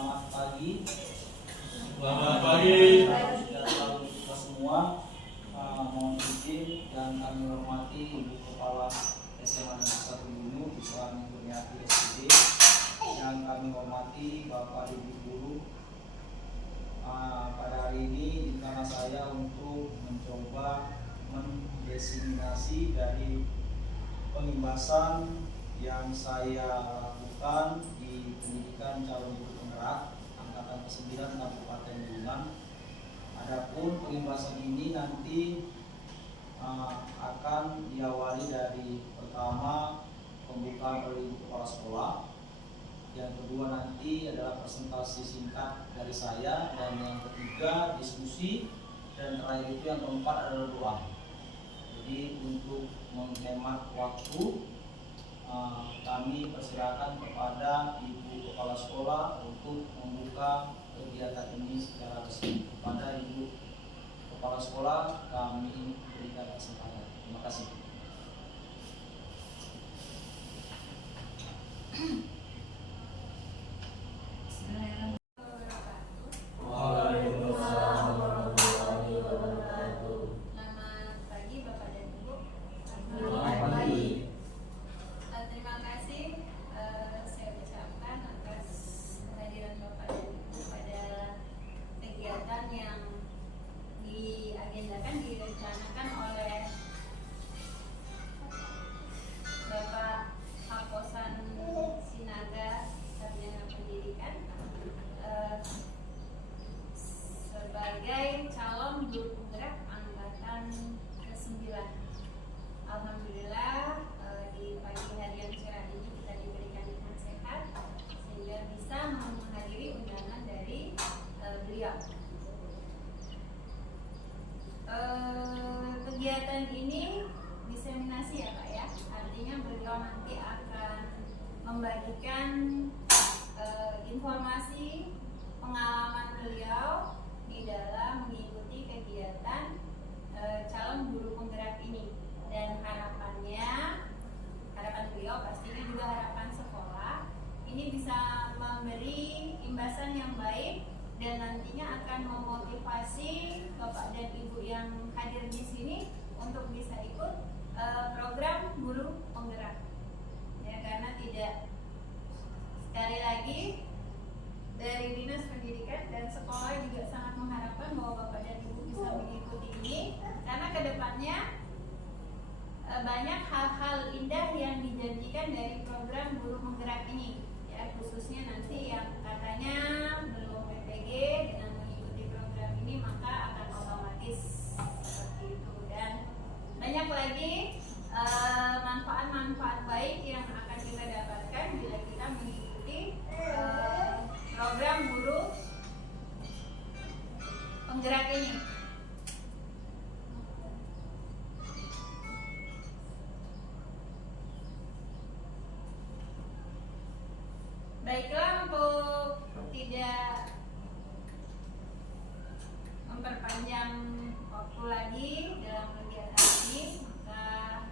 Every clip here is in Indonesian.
Selamat pagi. Selamat pagi. Kita semua mohon izin dan kami hormati Ibu Kepala SMA Negeri 1 Bunyu, Islam Kurniati SPD, yang kami hormati Bapak Ibu Guru. Pada hari ini karena saya untuk mencoba mendesiminasi dari pengimbasan yang saya lakukan di pendidikan calon guru penggerak angkatan ke-9 Kabupaten Bunang. Adapun pengimbasan ini nanti akan diawali dari pertama pembukaan oleh kepala sekolah, yang kedua nanti adalah presentasi singkat dari saya, dan yang ketiga diskusi, dan terakhir itu yang keempat adalah doa. Jadi untuk menghemat waktu, kami persilakan kepada Ibu Kepala Sekolah untuk membuka kegiatan ini secara resmi. Kepada Ibu Kepala Sekolah kami berikan kesempatan. Terima kasih. Direncanakan oleh Bapak Haposan Sinaga Sarjana Pendidikan sebagai calon guru penggerak angkatan ke-9. Alhamdulillah di pagi hari yang cerah ini kita diberikan nikmat sehat sehingga bisa menghadiri undangan dari beliau. Kegiatan ini diseminasi ya Pak ya, artinya beliau nanti akan membagikan informasi pengalaman beliau di dalam mengikuti kegiatan calon guru penggerak ini, dan harapan beliau pastinya juga harapan sekolah ini bisa memberi imbasan yang baik dan nantinya akan memotivasi Bapak dan Ibu yang hadir di sini untuk bisa ikut program guru penggerak. Ya, karena tidak, sekali lagi dari Dinas Pendidikan dan sekolah juga sangat mengharapkan bahwa Bapak dan Ibu bisa mengikuti ini, karena kedepannya banyak hal-hal indah yang dijanjikan dari program guru penggerak ini. Ya, khususnya nanti yang katanya belum PPG dengan mengikuti program ini maka akan otomatis seperti itu, dan banyak lagi manfaat-manfaat baik yang akan kita dapatkan bila kita mengikuti program guru penggerak ini. Baiklah, untuk tidak memperpanjang waktu lagi dalam kegiatan ini, maka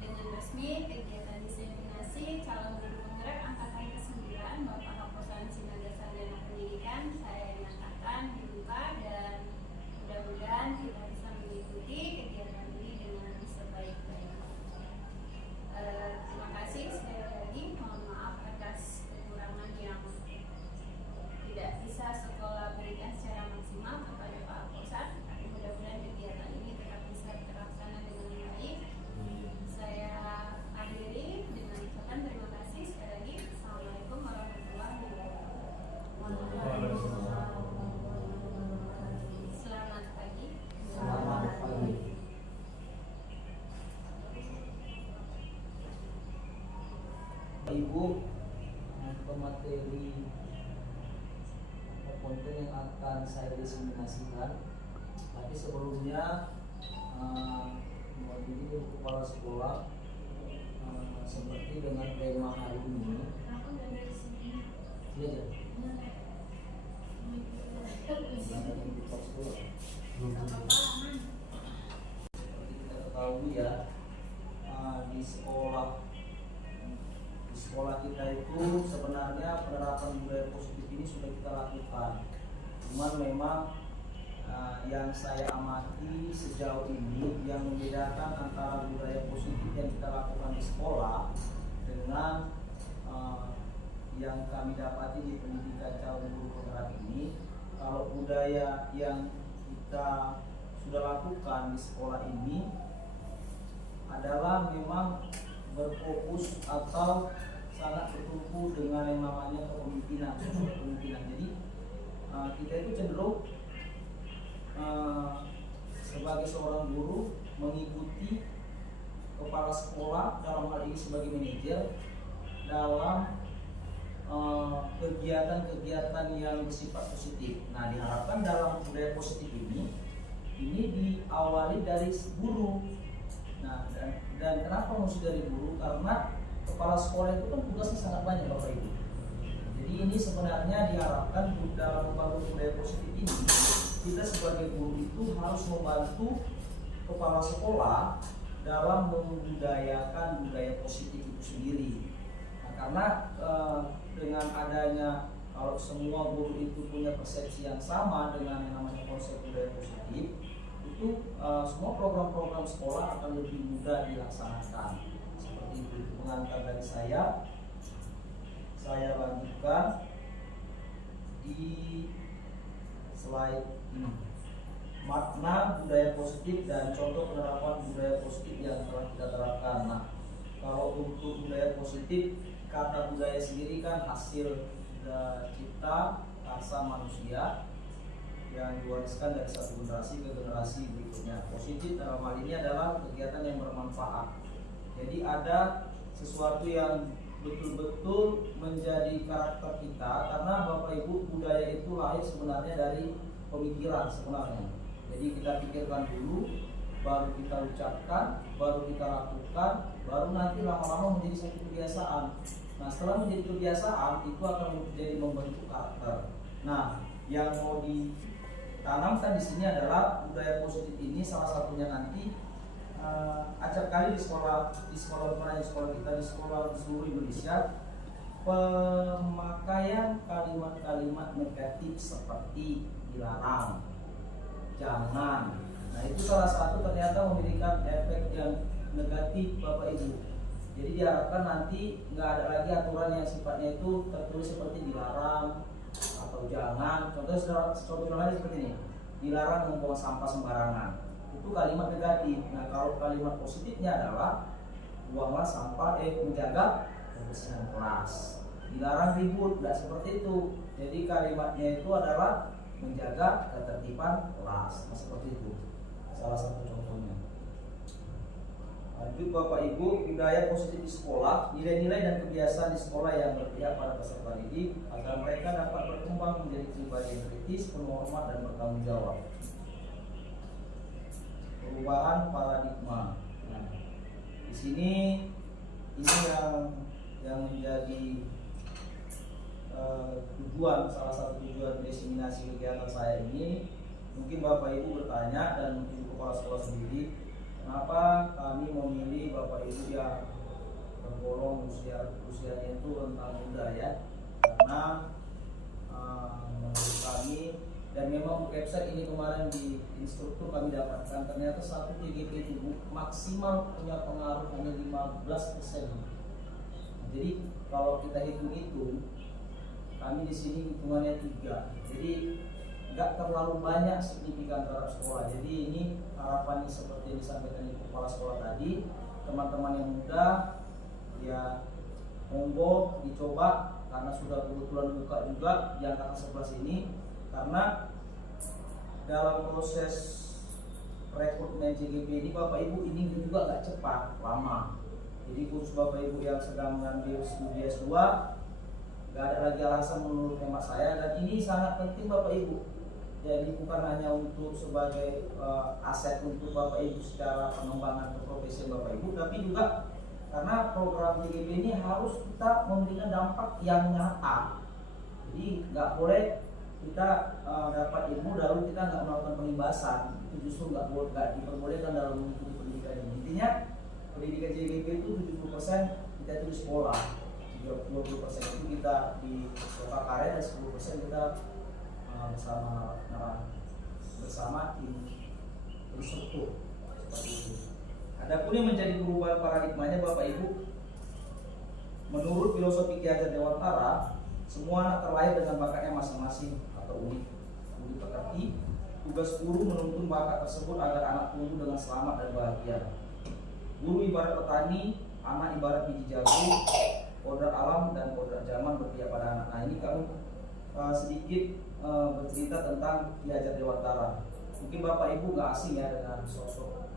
dengan resmi kegiatan diseminasi calon guru penggerak angkatan ke-9 Bapak Haposan Sinaga Sarjana Pendidikan saya nyatakan dibuka, dan mudah-mudahan kita bisa mengikuti kegiatan ini dengan sebaik-baiknya. Terima kasih sekali lagi, mohon maaf atas kekurangan yang tidak bisa sekolah berikan secara maksimal kepada Pak Haposan. Mudah-mudahan kegiatan ini tetap bisa terlaksana dengan baik. Saya akhiri dengan ucapan terima kasih sekali lagi. Assalamualaikum warahmatullahi wabarakatuh. Selamat pagi. Selamat pagi. Ibu, untuk materi konten yang akan saya diseminasikan, tapi sebelumnya mewakili kepala sekolah seperti dengan tema hari ini. Iya, seperti kita ketahui ya, di sekolah sekolah kita itu sebenarnya penerapan budaya positif ini sudah kita lakukan. Cuman memang yang saya amati sejauh ini yang membedakan antara budaya positif yang kita lakukan di sekolah dengan yang kami dapati di pendidikan calon guru penggerak ini, kalau budaya yang kita sudah lakukan di sekolah ini adalah memang berfokus atau sangat bertumpu dengan yang namanya kepemimpinan. Jadi kita itu cenderung sebagai seorang guru mengikuti kepala sekolah, dalam hal ini sebagai manajer, dalam kegiatan-kegiatan yang bersifat positif. Nah, diharapkan dalam budaya positif ini diawali dari guru. Nah, dan kenapa mesti dari guru? Karena kepala sekolah itu kan tugasnya sangat banyak, Bapak Ibu. Jadi ini sebenarnya diharapkan dalam membangun budaya positif ini, kita sebagai guru itu harus membantu kepala sekolah dalam membudayakan budaya positif itu sendiri. Nah, karena dengan adanya, kalau semua guru itu punya persepsi yang sama dengan yang namanya konsep budaya positif, itu semua program-program sekolah akan lebih mudah dilaksanakan. Seperti itu pengantar dari saya lanjutkan di slide ini. Makna budaya positif dan contoh penerapan budaya positif yang telah kita terapkan. Nah, kalau untuk budaya positif, kata budaya sendiri kan hasil cipta karsa manusia yang diwariskan dari satu generasi ke generasi berikutnya. Positif dalam hal ini adalah kegiatan yang bermanfaat. Jadi ada sesuatu yang betul-betul menjadi karakter kita, karena Bapak Ibu, budaya itu lahir sebenarnya dari pemikiran sebenarnya. Jadi kita pikirkan dulu, baru kita ucapkan, baru kita lakukan, baru nanti lama-lama menjadi satu kebiasaan. Nah, setelah menjadi kebiasaan itu akan menjadi membentuk karakter. Nah, yang mau ditanamkan di sini adalah budaya positif ini, salah satunya nanti acap kali di sekolah kita, di sekolah di seluruh Indonesia, pemakaian kalimat-kalimat negatif seperti dilarang, jangan. Nah, itu salah satu ternyata memberikan efek yang negatif, Bapak Ibu. Jadi diharapkan nanti nggak ada lagi aturan yang sifatnya itu tertulis seperti dilarang atau jangan. Contohnya seperti ini, dilarang membuang sampah sembarangan. Itu kalimat negatif. Nah, kalau kalimat positifnya adalah buanglah sampah, menjaga kebersihan kelas. Dilarang ribut, tidak seperti itu. Jadi kalimatnya itu adalah menjaga ketertiban kelas. Nah, seperti itu. Salah satu contohnya. Lanjut Bapak Ibu, budaya positif di sekolah, nilai-nilai dan kebiasaan di sekolah yang berpihak pada peserta didik agar mereka dapat berkembang menjadi pribadi yang kritis, penormat dan bertanggung jawab. Perubahan paradigma. Nah, di sini ini yang menjadi tujuan, salah satu tujuan diseminasi kegiatan saya ini. Mungkin Bapak Ibu bertanya dan mungkin kepala sekolah sendiri, kenapa kami memilih Bapak Ibu yang tergolong usianya itu rentang muda ya? Karena menurut kami, dan memang website ini kemarin di instruktur kami dapatkan, ternyata satu TGP itu maksimal punya pengaruh hanya 15%. Jadi kalau kita hitung-hitung, kami di sini hitungannya 3. Jadi nggak terlalu banyak signifikan terhadap sekolah. Jadi ini harapannya seperti yang disampaikan di kepala sekolah tadi, teman-teman yang muda ya monggo dicoba, karena sudah kebetulan buka juga di angkatan 11 ini. Karena dalam proses rekrutmen CGP ini Bapak Ibu ini juga nggak cepat, lama. Jadi khusus Bapak Ibu yang sedang mengambil studi S2, nggak ada lagi alasan menurut hemat saya, dan ini sangat penting Bapak Ibu. Jadi bukan hanya untuk sebagai aset untuk Bapak Ibu secara pengembangan keprofesian Bapak Ibu, tapi juga karena program CGP ini harus kita memberikan dampak yang nyata. Jadi nggak boleh kita dapat ilmu lalu kita nggak melakukan pengibasan, itu justru nggak diperbolehkan dalam mengikuti pendidikan ini. Intinya pendidikan CGP itu 70% kita itu di sekolah, 20% itu kita di lokal karya dan 10% kita bersama tim instruktur seperti itu. Adapun yang menjadi perubahan paradigmanya Bapak Ibu, menurut filosofi Ki Hajar Dewantara, semua anak terlahir dengan bakatnya masing-masing atau unik. Budi pekerti, tugas guru menuntun bakat tersebut agar anak tumbuh dengan selamat dan bahagia. Guru ibarat petani, anak ibarat biji jagung, kodrat alam dan kodrat zaman berpihak pada anak. Nah, ini kami sedikit bercerita tentang Ki Hajar Dewantara. Mungkin Bapak Ibu gak asing ya dengan sosok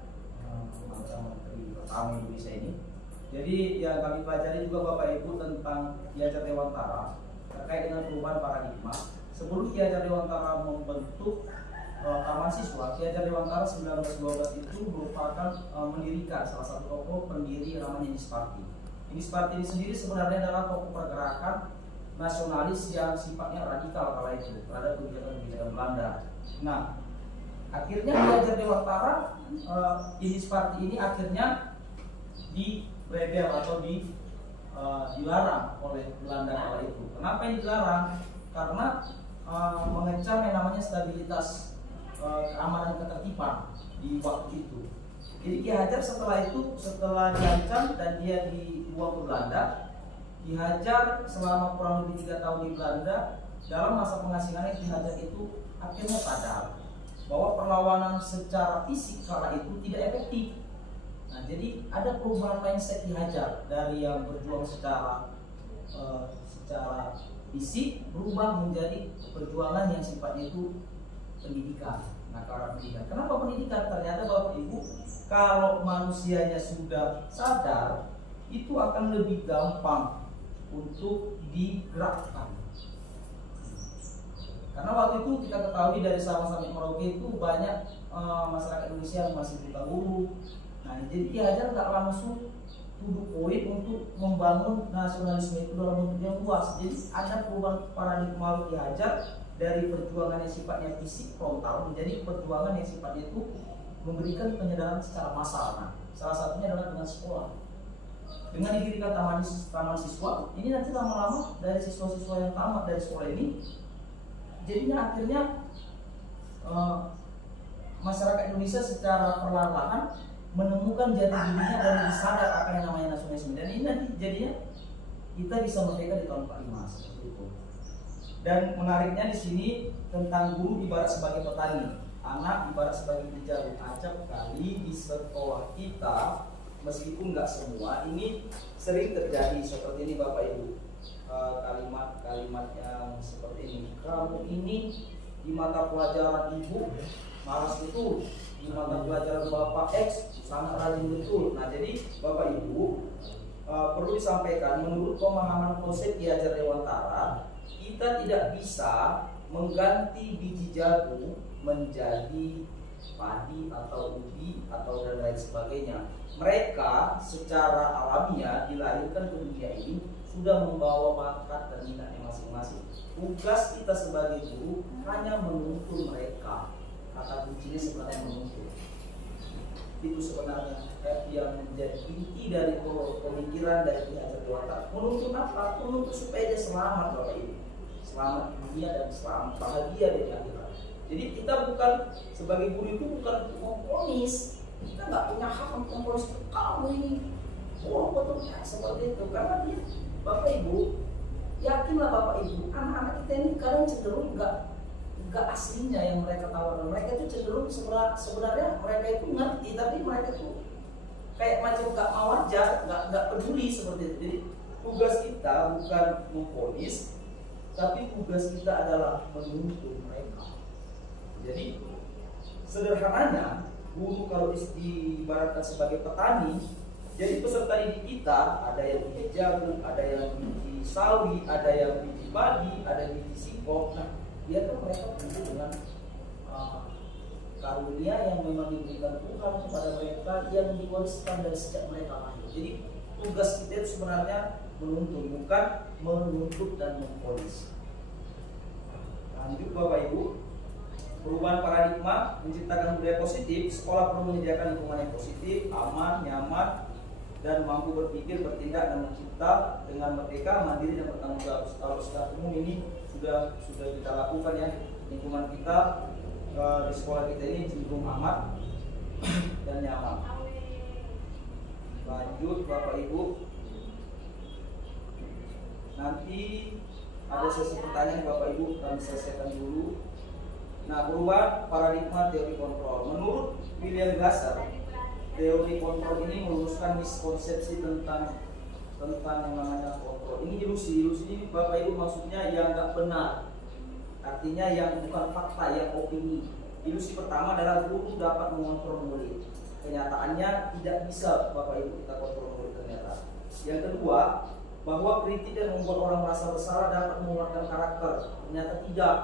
macam menteri pertama Indonesia ini. Jadi yang kami pelajari juga Bapak Ibu tentang Ki Hajar Dewantara terkait dengan perubahan paradigma. Sebelum Ki Hajar Dewantara membentuk Taman Siswa, Ki Hajar Dewantara 1912 itu merupakan mendirikan salah satu tokoh pendiri namanya Ines Parti. Ines Parti ini sendiri sebenarnya adalah tokoh pergerakan nasionalis yang sifatnya radikal kala itu terhadap kebijakan Belanda. Nah, akhirnya Ki Hajar Dewantara, Ines Parti ini akhirnya direbel atau dilarang oleh Belanda kala itu. Kenapa ini dilarang? Karena mengecam yang namanya stabilitas keamanan dan ketertiban di waktu itu. Jadi Ki Hajar setelah diancam dan dia dibuang ke Belanda, Ki Hajar selama kurang lebih 3 tahun di Belanda, dalam masa pengasingannya Ki Hajar itu akhirnya sadar bahwa perlawanan secara fisik kala itu tidak efektif. Nah, jadi ada perubahan mindset Ki Hajar dari yang berjuang secara fisik berubah menjadi perjuangan yang sifatnya itu pendidikan. Nah, karena pendidikan. Kenapa pendidikan? Ternyata Bapak Ibu, kalau manusianya sudah sadar, itu akan lebih gampang untuk digerakkan. Karena waktu itu kita ketahui dari Sabang sampai Merauke itu banyak masyarakat Indonesia yang masih buta huruf. Nah, jadi Ki Hajar nggak langsung duduk poin untuk membangun nasionalisme itu dalam bentuk yang luas. Jadi ada perubahan paradigma Ki Hajar dari perjuangan yang sifatnya fisik frontal menjadi perjuangan yang sifatnya itu memberikan penyadaran secara massal. Nah, salah satunya adalah dengan sekolah. Dengan didirikan taman siswa, ini nanti lama-lama dari siswa-siswa yang tamat dari sekolah ini, jadinya akhirnya masyarakat Indonesia secara perlahan-lahan menemukan jati dirinya dan lebih sadar akan yang namanya nasionalisme. Dan ini nanti jadinya kita bisa merdeka di tahun 45 seperti itu. Dan menariknya di sini tentang guru ibarat sebagai petani, anak ibarat sebagai biji jagung. Acap kali di sekolah kita, meskipun nggak semua, ini sering terjadi seperti ini Bapak Ibu. Kalimat-kalimat yang seperti ini. Kamu ini di mata pelajaran ibu malas betul, di mata pelajaran Bapak X sangat rajin betul. Nah, jadi Bapak Ibu perlu disampaikan, menurut pemahaman konsep Ki Hajar Dewantara, kita tidak bisa mengganti biji jagung menjadi padi atau ubi atau dan lain sebagainya. Mereka secara alamiah dilahirkan ke dunia ini sudah membawa bakat dan minatnya masing-masing. Tugas kita sebagai guru hanya menuntun mereka. Kata kuncinya sebenarnya menuntun. Itu sebenarnya yang menjadi inti dari pemikiran dari Ki Hajar Dewantara. Menuntun apa? Menuntun supaya dia selamat Bapak Ibu. Selamat di dunia dan selamat bahagia di akhirat. Jadi kita bukan sebagai guru itu bukan untuk memponis. Kita nggak punya hak untuk memponis kamu ini. Oh betul ya seperti itu. Karena dia Bapak Ibu, yakinlah Bapak Ibu, anak-anak kita ini kadang cenderung nggak aslinya yang mereka tawarkan. Mereka itu cenderung sebenarnya mereka itu ngerti, tapi mereka itu kayak macam nggak mau aja, nggak peduli seperti itu. Jadi tugas kita bukan memponis, tapi tugas kita adalah menuntun mereka. Jadi sederhananya, guru kalau diibaratkan sebagai petani, jadi peserta didik kita ada yang biji jagung, ada yang biji sawi, ada yang biji padi, ada biji singkong. Nah, biarkan mereka tumbuh dengan karunia yang memang diberikan Tuhan kepada mereka yang diwariskan dari sejak mereka lahir. Jadi tugas kita itu sebenarnya menuntun, bukan menuntut dan memponis. Lanjut Bapak Ibu, perubahan paradigma menciptakan budaya positif. Sekolah perlu menyediakan lingkungan yang positif, aman, nyaman, dan mampu berpikir, bertindak, dan mencipta dengan merdeka, mandiri, dan bertanggung jawab. Kalau secara umum ini sudah kita lakukan ya. Lingkungan kita di sekolah kita ini cenderung amat dan nyaman. Lanjut Bapak Ibu. Nanti ada sesi pertanyaan Bapak Ibu, kami selesaikan dulu. Nah, perubahan paradigma teori kontrol. Menurut William Glasser, teori kontrol ini meluruskan miskonsepsi tentang yang namanya kontrol. Ini ilusi ini Bapak Ibu maksudnya yang nggak benar, artinya yang bukan fakta, yang opini. Ilusi pertama adalah guru dapat mengontrol murid. Kenyataannya tidak bisa Bapak Ibu kita kontrol murid ternyata. Yang kedua, bahwa kritik dan membuat orang merasa bersalah dapat menguatkan karakter. Ternyata tidak.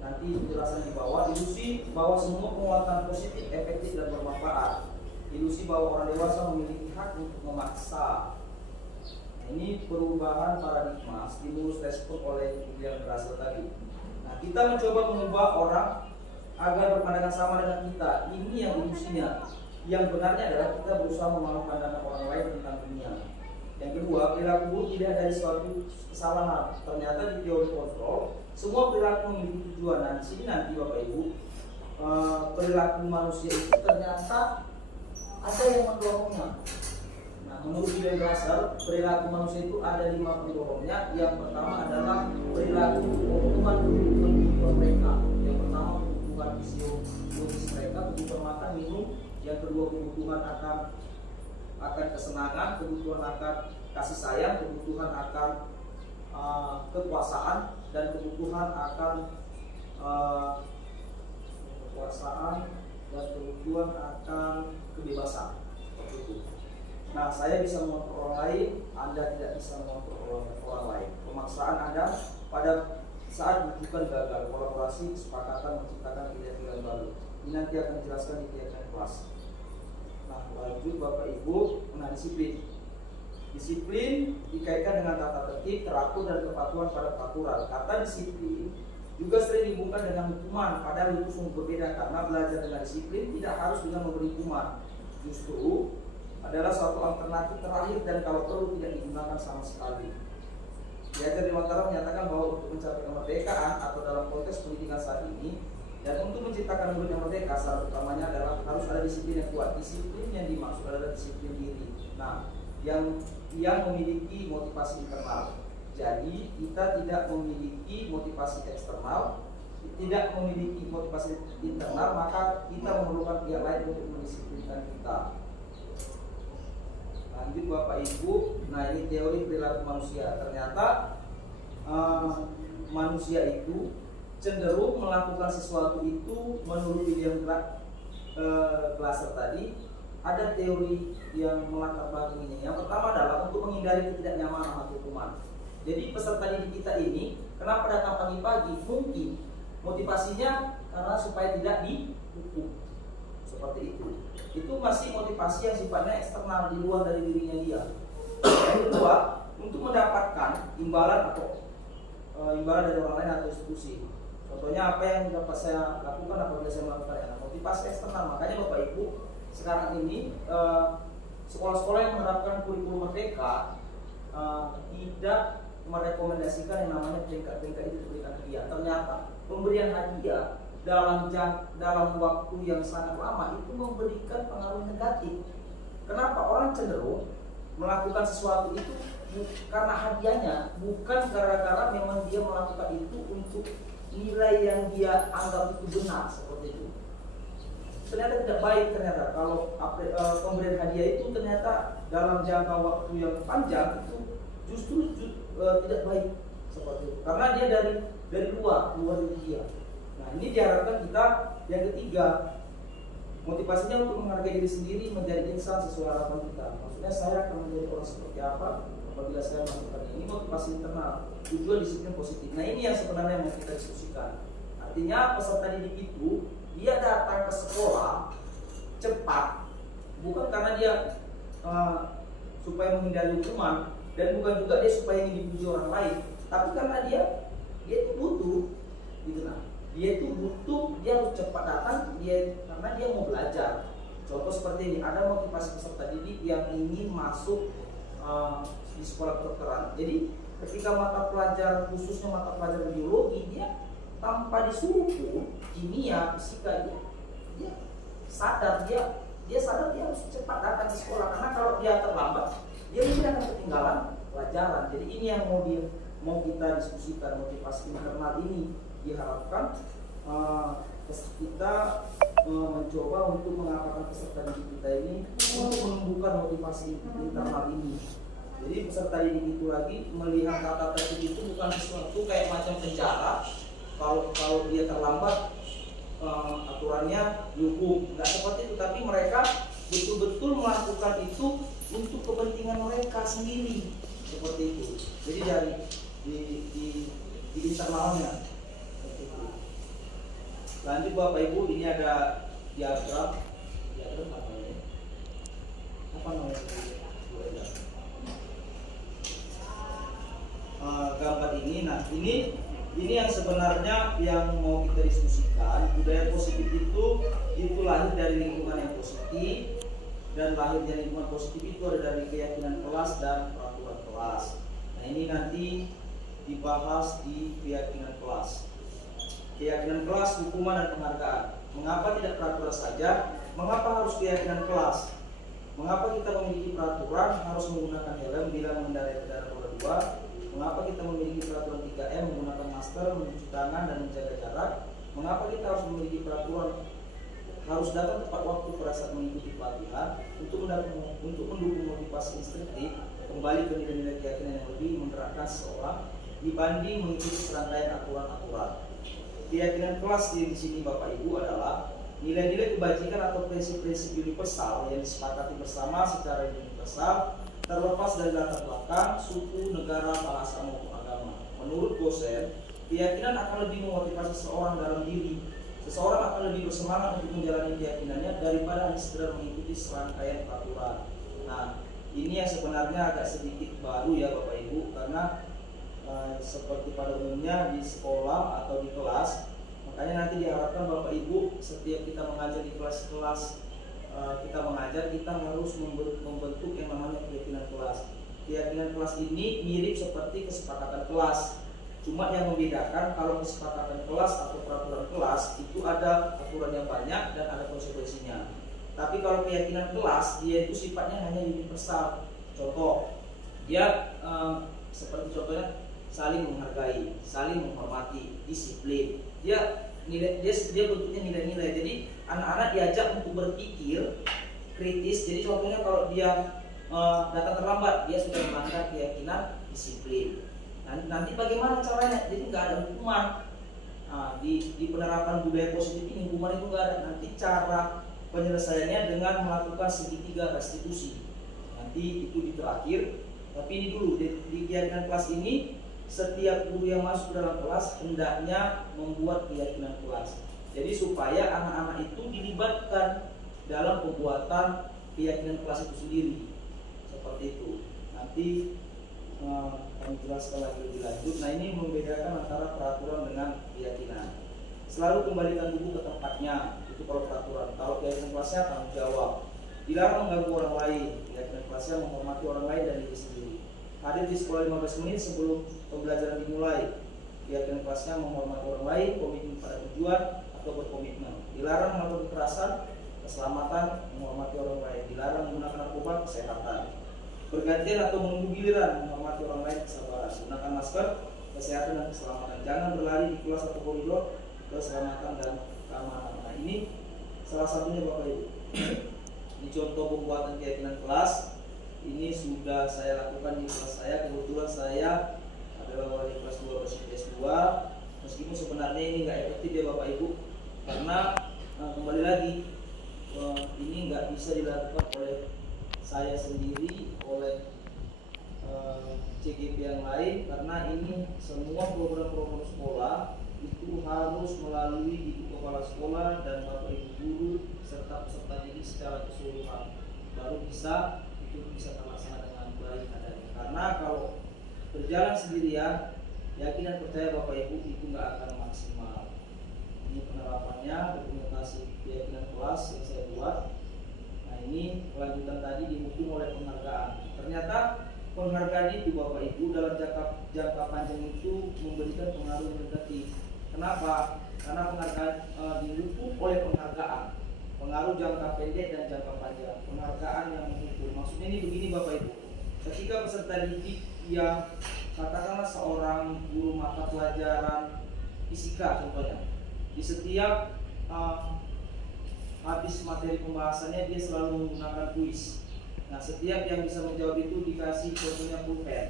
Nanti penjelasan di bawah. Ilusi bahwa semua penguatan positif, efektif, dan bermanfaat. Ilusi bahwa orang dewasa memiliki hak untuk memaksa. Nah, ini perubahan paradigma, stimulus respon oleh William Glasser tadi. Nah, kita mencoba mengubah orang agar berpandangan sama dengan kita. Ini yang ilusinya. Yang benarnya adalah kita berusaha memahami pandangan orang lain tentang dunia. Yang kedua, perilaku buruk tidak dari suatu kesalahan. Ternyata di teori kontrol, semua perilaku memiliki tujuan. Nah, di sini nanti Bapak Ibu, perilaku manusia itu ternyata ada yang mendorongnya. Nah, menurut William Glasser, perilaku manusia itu ada 5 pendorongnya. Yang pertama adalah perilaku kebutuhan mereka. Yang pertama kebutuhan fisiologis mereka, kebutuhan makan, minum. Yang kedua kebutuhan akan kesenangan, kebutuhan akan kasih sayang, kebutuhan akan kekuasaan, dan kebutuhan akan kebebasan. Seperti itu. Nah, saya bisa mengontrol orang lain, Anda tidak bisa mengontrol orang lain. Pemaksaan Anda pada saat bukan gagal, kolaborasi, kesepakatan menciptakan ide-ide baru. Ini nanti akan dijelaskan di tiap kelas. Nah, lanjut Bapak Ibu. Nah, disiplin. Disiplin dikaitkan dengan tata tertib, teratur, dan kepatuhan pada peraturan. Kata disiplin juga sering dihubungkan dengan hukuman, padahal itu sungguh berbeda karena belajar dengan disiplin tidak harus dengan memberi hukuman. Justru adalah suatu alternatif terakhir dan kalau perlu tidak digunakan sama sekali. Diajar di Mataram menyatakan bahwa untuk mencapai kemerdekaan atau dalam konteks pendidikan saat ini dan untuk menciptakan murid yang merdeka, syarat utamanya adalah harus ada disiplin yang kuat. Disiplin yang dimaksud adalah disiplin diri. Nah, yang memiliki motivasi internal. Jadi kita tidak memiliki motivasi eksternal, tidak memiliki motivasi internal, maka kita memerlukan pihak lain untuk mendisiplinkan kita. Lanjut Bapak Ibu. Nah, ini teori perilaku manusia. Ternyata manusia itu cenderung melakukan sesuatu itu menurut William Glasser tadi. Ada teori yang melatar belakanginya. Yang pertama adalah untuk menghindari ketidaknyamanan atau hukuman. Jadi peserta didik kita ini kenapa datang pagi-pagi? Mungkin motivasinya karena supaya tidak dihukum. Seperti itu. Itu masih motivasi yang sifatnya eksternal, di luar dari dirinya dia. Yang kedua, untuk mendapatkan imbalan dari orang lain atau institusi. Contohnya apa yang dapat saya lakukan apabila saya melakukan motivasi eksternal. Makanya Bapak Ibu, sekarang ini sekolah-sekolah yang menerapkan kurikulum merdeka tidak merekomendasikan yang namanya peringkat-peringkat itu diberikan hadiah. Ternyata pemberian hadiah dalam waktu yang sangat lama itu memberikan pengaruh negatif. Kenapa? Orang cenderung melakukan sesuatu itu karena hadiahnya, bukan gara-gara memang dia melakukan itu untuk nilai yang dia anggap itu benar. Seperti itu. Ternyata tidak baik. Ternyata kalau pemberian hadiah itu ternyata dalam jangka waktu yang panjang itu justru tidak baik. Seperti itu. Karena dia dari luar diri dia. Nah, ini diharapkan kita. Yang ketiga, motivasinya untuk menghargai diri sendiri, menjadi insan sesuai harapan kita. Maksudnya saya akan menjadi orang seperti apa apabila saya melakukan ini. Motivasi internal, tujuan disiplin positif. Nah, ini yang sebenarnya mau kita diskusikan. Artinya peserta didik itu dia datang ke sekolah cepat, bukan karena dia supaya menghindari hukuman, dan bukan juga dia supaya ingin dipuji orang lain, tapi karena dia itu butuh, gitu nah. Dia itu butuh, dia harus cepat datang, karena dia mau belajar. Contoh seperti ini, ada motivasi peserta didik yang ingin masuk di sekolah kedokteran. Jadi ketika mata pelajaran, khususnya mata pelajaran biologi, dia tanpa disuruh pun, kimia, fisika, dia sadar, dia sadar dia harus cepat datang ke sekolah, karena kalau dia terlambat dia mungkin akan ketinggalan pelajaran. Jadi ini yang mau kita diskusikan, motivasi internal ini diharapkan kita mencoba untuk mengapakan peserta didik kita ini untuk menumbuhkan motivasi internal ini. Jadi peserta didik itu lagi melihat kata tertib itu bukan sesuatu kayak macam penjara. Kalau dia terlambat aturannya dihukum, nggak seperti itu. Tapi mereka betul-betul melakukan itu untuk kepentingan mereka sendiri, seperti itu. Jadi dari di internalnya. Lanjut Bapak Ibu, ini ada diagram apa namanya? Gambar ini. Nah, ini yang sebenarnya yang mau kita diskusikan. Budaya positif itu lahir dari lingkungan yang positif, dan lahir dari lingkungan positif itu ada dari keyakinan kelas dan peraturan kelas. Nah, ini nanti dibahas di keyakinan kelas. Keyakinan kelas, hukuman dan penghargaan. Mengapa tidak peraturan saja? Mengapa harus keyakinan kelas? Mengapa kita memiliki peraturan harus menggunakan helm bila mengendarai kendaraan roda 2? Mengapa kita memiliki peraturan 3M menggunakan masker, mencuci tangan dan menjaga jarak? Mengapa kita harus memiliki peraturan harus datang tepat waktu pada saat mengikuti pelatihan untuk mendukung motivasi instruktif kembali ke nilai-nilai keyakinan yang lebih menerapkan seseorang dibanding mengikuti serangkaian aturan-aturan. Keyakinan kelas di sini Bapak Ibu adalah nilai-nilai kebajikan atau prinsip-prinsip universal yang disepakati bersama secara universal terlepas dari latar belakang, suku, negara, bahasa maupun agama. Menurut dosen, keyakinan akan lebih memotivasi seseorang dalam diri. Seseorang akan lebih bersemangat untuk menjalani keyakinannya daripada hanya sekedar mengikuti serangkaian peraturan. Nah, ini yang sebenarnya agak sedikit baru ya Bapak Ibu, karena seperti pada umumnya di sekolah atau di kelas, makanya nanti diharapkan Bapak Ibu setiap kita mengajar di kelas-kelas kita harus membentuk yang namanya keyakinan kelas. Keyakinan kelas ini mirip seperti kesepakatan kelas, cuma yang membedakan kalau kesepakatan kelas atau peraturan kelas itu ada aturan yang banyak dan ada konsekuensinya. Tapi kalau keyakinan kelas dia itu sifatnya hanya universal. Contoh, dia seperti contohnya saling menghargai, saling menghormati, disiplin. Dia bentuknya nilai-nilai. Jadi anak-anak diajak untuk berpikir kritis. Jadi contohnya kalau dia datang terlambat, dia sudah melanggar keyakinan disiplin. Nanti bagaimana caranya? Jadi nggak ada hukuman. Di penerapan budaya positif ini hukuman itu nggak ada. Nanti cara penyelesaiannya dengan melakukan segitiga restitusi. Nanti itu di terakhir. Tapi ini dulu di keyakinan kelas ini, setiap guru yang masuk dalam kelas hendaknya membuat keyakinan kelas. Jadi supaya anak-anak itu dilibatkan dalam pembuatan keyakinan kelas itu sendiri. Seperti itu. Nanti kami jelaskan lagi lebih lanjut. Nah, ini membedakan antara peraturan dengan keyakinan. Selalu kembalikan buku ke tempatnya. Itu kalau peraturan. Kalau keyakinan kelasnya tanggung jawab. Dilarang mengganggu orang lain. Keyakinan kelasnya menghormati orang lain dan diri sendiri. Hadir di sekolah 15 menit sebelum pembelajaran dimulai. Keyakinan kelasnya menghormati orang lain, komitmen pada tujuan atau berkomitmen. Dilarang melakukan kekerasan, keselamatan, menghormati orang lain. Dilarang menggunakan narkoba, kesehatan. Bergantian atau menunggu giliran, menghormati orang lain, kesabaran. Gunakan masker, kesehatan dan keselamatan. Jangan berlari di kelas atau koridor, keselamatan dan keamanan. Nah, ini salah satunya Bapak Ibu. Ini contoh pembuatan keyakinan kelas. Ini sudah saya lakukan di kelas saya. Kebetulan saya adalah wali kelas 2 S2. Meskipun sebenarnya ini nggak efektif ya Bapak Ibu, karena kembali lagi ini nggak bisa dilakukan oleh saya sendiri, oleh CGP yang lain, karena ini semua program-program sekolah itu harus melalui ibu kepala sekolah dan Bapak Ibu guru serta peserta didik secara keseluruhan, baru bisa terlaksana dengan baik adanya. Karena kalau berjalan sendirian, yakin dan percaya Bapak Ibu itu nggak akan maksimal. Ini penerapannya, dokumentasi keyakinan kelas yang saya buat. ini kelanjutan tadi dihukum oleh penghargaan. Ternyata penghargaan itu Bapak Ibu dalam jangka panjang itu memberikan pengaruh negatif. Kenapa? Karena penghargaan dihukum oleh penghargaan. Pengaruh jangka pendek dan jangka panjang. Penghargaan yang menghukum. Maksudnya ini begini Bapak Ibu. Ketika peserta didik yang katakanlah seorang guru mata pelajaran fisika contohnya, di setiap habis materi pembahasannya dia selalu menggunakan kuis. Nah, setiap yang bisa menjawab itu dikasih contohnya pulpen.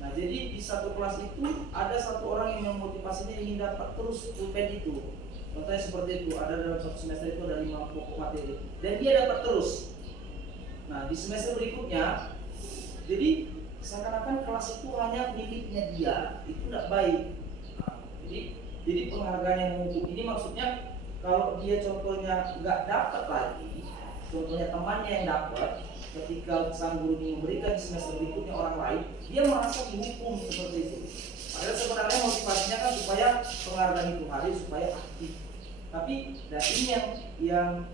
Nah, jadi di satu kelas itu ada satu orang yang memotivasinya ingin dapat terus pulpen itu. Contohnya seperti itu, ada dalam satu semester itu ada 5 pokok materi dan dia dapat terus. Nah, di semester berikutnya, jadi seakan-akan kelas itu hanya miliknya dia, itu tidak baik. Nah, jadi penghargaan yang menghukum ini maksudnya kalau dia contohnya nggak dapat lagi, contohnya temannya yang dapat, ketika sang guru ini memberikan semester berikutnya orang lain, dia merasa dihukum seperti itu. Padahal sebenarnya motivasinya kan supaya penghargaan itu hadir supaya aktif. Tapi ini yang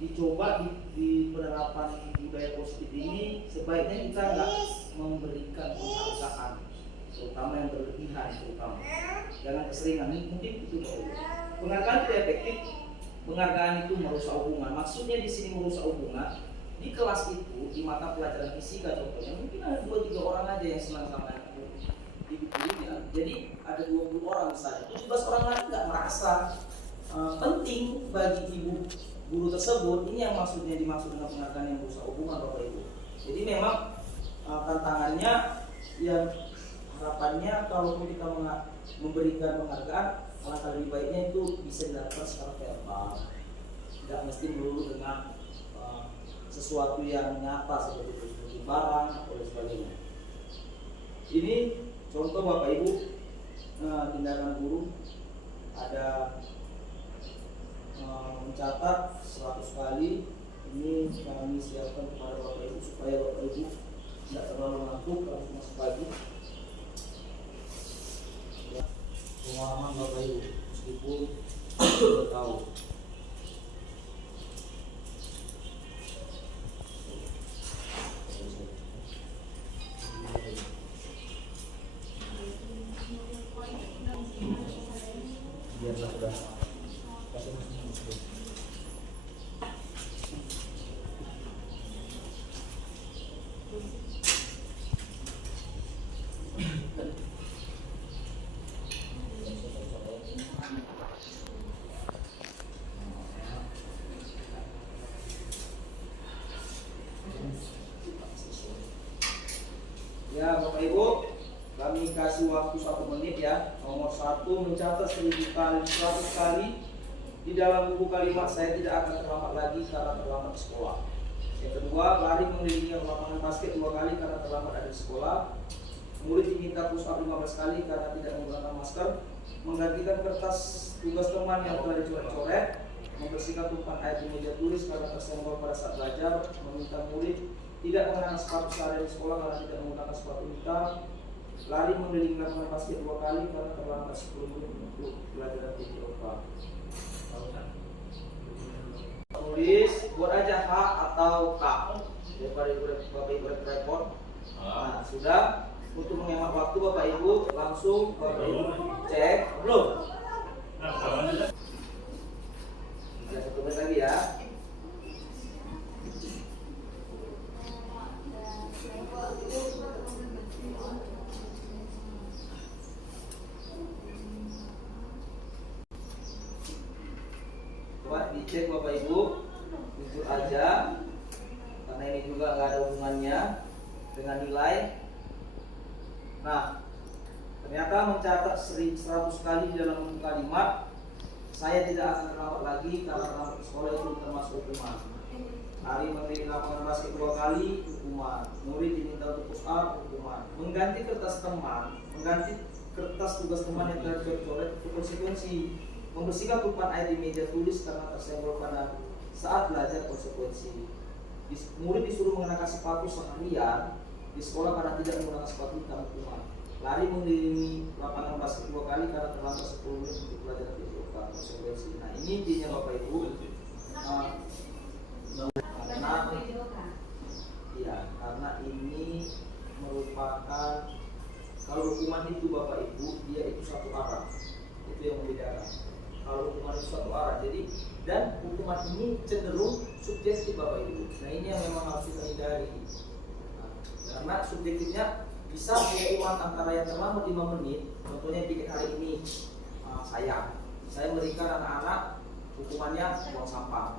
dicoba di penerapan budaya positif ini, sebaiknya kita nggak memberikan penghargaan, terutama yang berlebihan, terutama jangan keseringan. Mungkin itu penghargaan tidak efektif. Penghargaan itu merusak hubungan. Maksudnya di sini merusak hubungan. Di kelas itu, di mata pelajaran fisika contohnya, mungkin ada 2-3 orang aja yang senang sama ibu gurunya. Jadi ada 20 orang misalnya, 17 orang lagi nggak merasa penting bagi ibu guru tersebut. Ini yang maksudnya dimaksud dengan penghargaan yang merusak hubungan Bapak Ibu. Jadi memang tantangannya yang harapannya kalau kita memberikan penghargaan, alangkah lebih baiknya itu bisa dilakukan secara verbal, tidak mesti melulu dengan sesuatu yang nyata seperti barang atau sebagainya. Ini contoh Bapak Ibu tindakan guru, ada mencatat 100 kali. Ini kami siapkan kepada Bapak Ibu supaya Bapak Ibu tidak terlalu ngantuk harus masuk pagi. Pengalaman Bapak Ibu meskipun sudah tahu. Biarlah sudah kasih masuk. Ya Bapak Ibu, kami kasih waktu 1 menit ya. Nomor 1, mencatat 1000 kali, 100 kali di dalam buku kalimat saya tidak akan terlambat lagi karena terlambat di sekolah. Yang kedua, lari mengelilingi lapangan basket 2 kali karena terlambat ada di sekolah. Murid diminta push up 15 kali karena tidak menggunakan masker. Menggantikan kertas tugas teman yang telah dicoret-coret. Membersihkan tumpahan air di meja tulis karena tersenggol pada saat belajar. Meminta murid tidak mengenakan sepatu sehari di sekolah karena tidak menggunakan sepatu hitam. Lari mengelilingi lapangan basket 2 kali karena terlambat 10 menit untuk pelajaran TPOK. Tulis, buat aja H atau K daripada Bapak Ibu repot. Nah, sudah. Untuk menghemat waktu Bapak Ibu, langsung Bapak Ibu cek belum? Ada 1 menit lagi ya. Coba dicek Bapak Ibu, jujur aja, karena ini juga nggak ada hubungannya dengan nilai. Nah, ternyata mencatat 100 kali di dalam buku kalimat, saya tidak akan terlambat lagi karena terlambat sekolah itu termasuk hukuman. Hari mengelilingi lapangan basket 2 kali, hukuman. Murid diminta untuk push up, hukuman. Mengganti kertas teman, mengganti kertas tugas teman yang telah dicoret itu konsekuensi. Membersihkan tumpahan air di meja tulis karena tersenggol pada saat belajar konsekuensi. Murid disuruh mengenakan sepatu seharian di sekolah karena tidak menggunakan sepatu hitam, hukuman. Lari mengelilingi lapangan basket 2 kali karena terlambat 10 menit untuk pelajaran TPOK, konsekuensi. Nah, ini intinya Bapak Ibu. Nah, Kalau hukuman itu Bapak Ibu, dia itu satu arah. Itu yang membedakan. Kalau hukuman itu satu arah, jadi dan hukuman ini cenderung subjektif Bapak Ibu. Nah ini yang memang harus kita hindari. Nah, karena subjektifnya bisa hukuman antara yang terlambat 5 menit. Contohnya dikit hari ini saya memberikan anak-anak hukumannya buang sampah.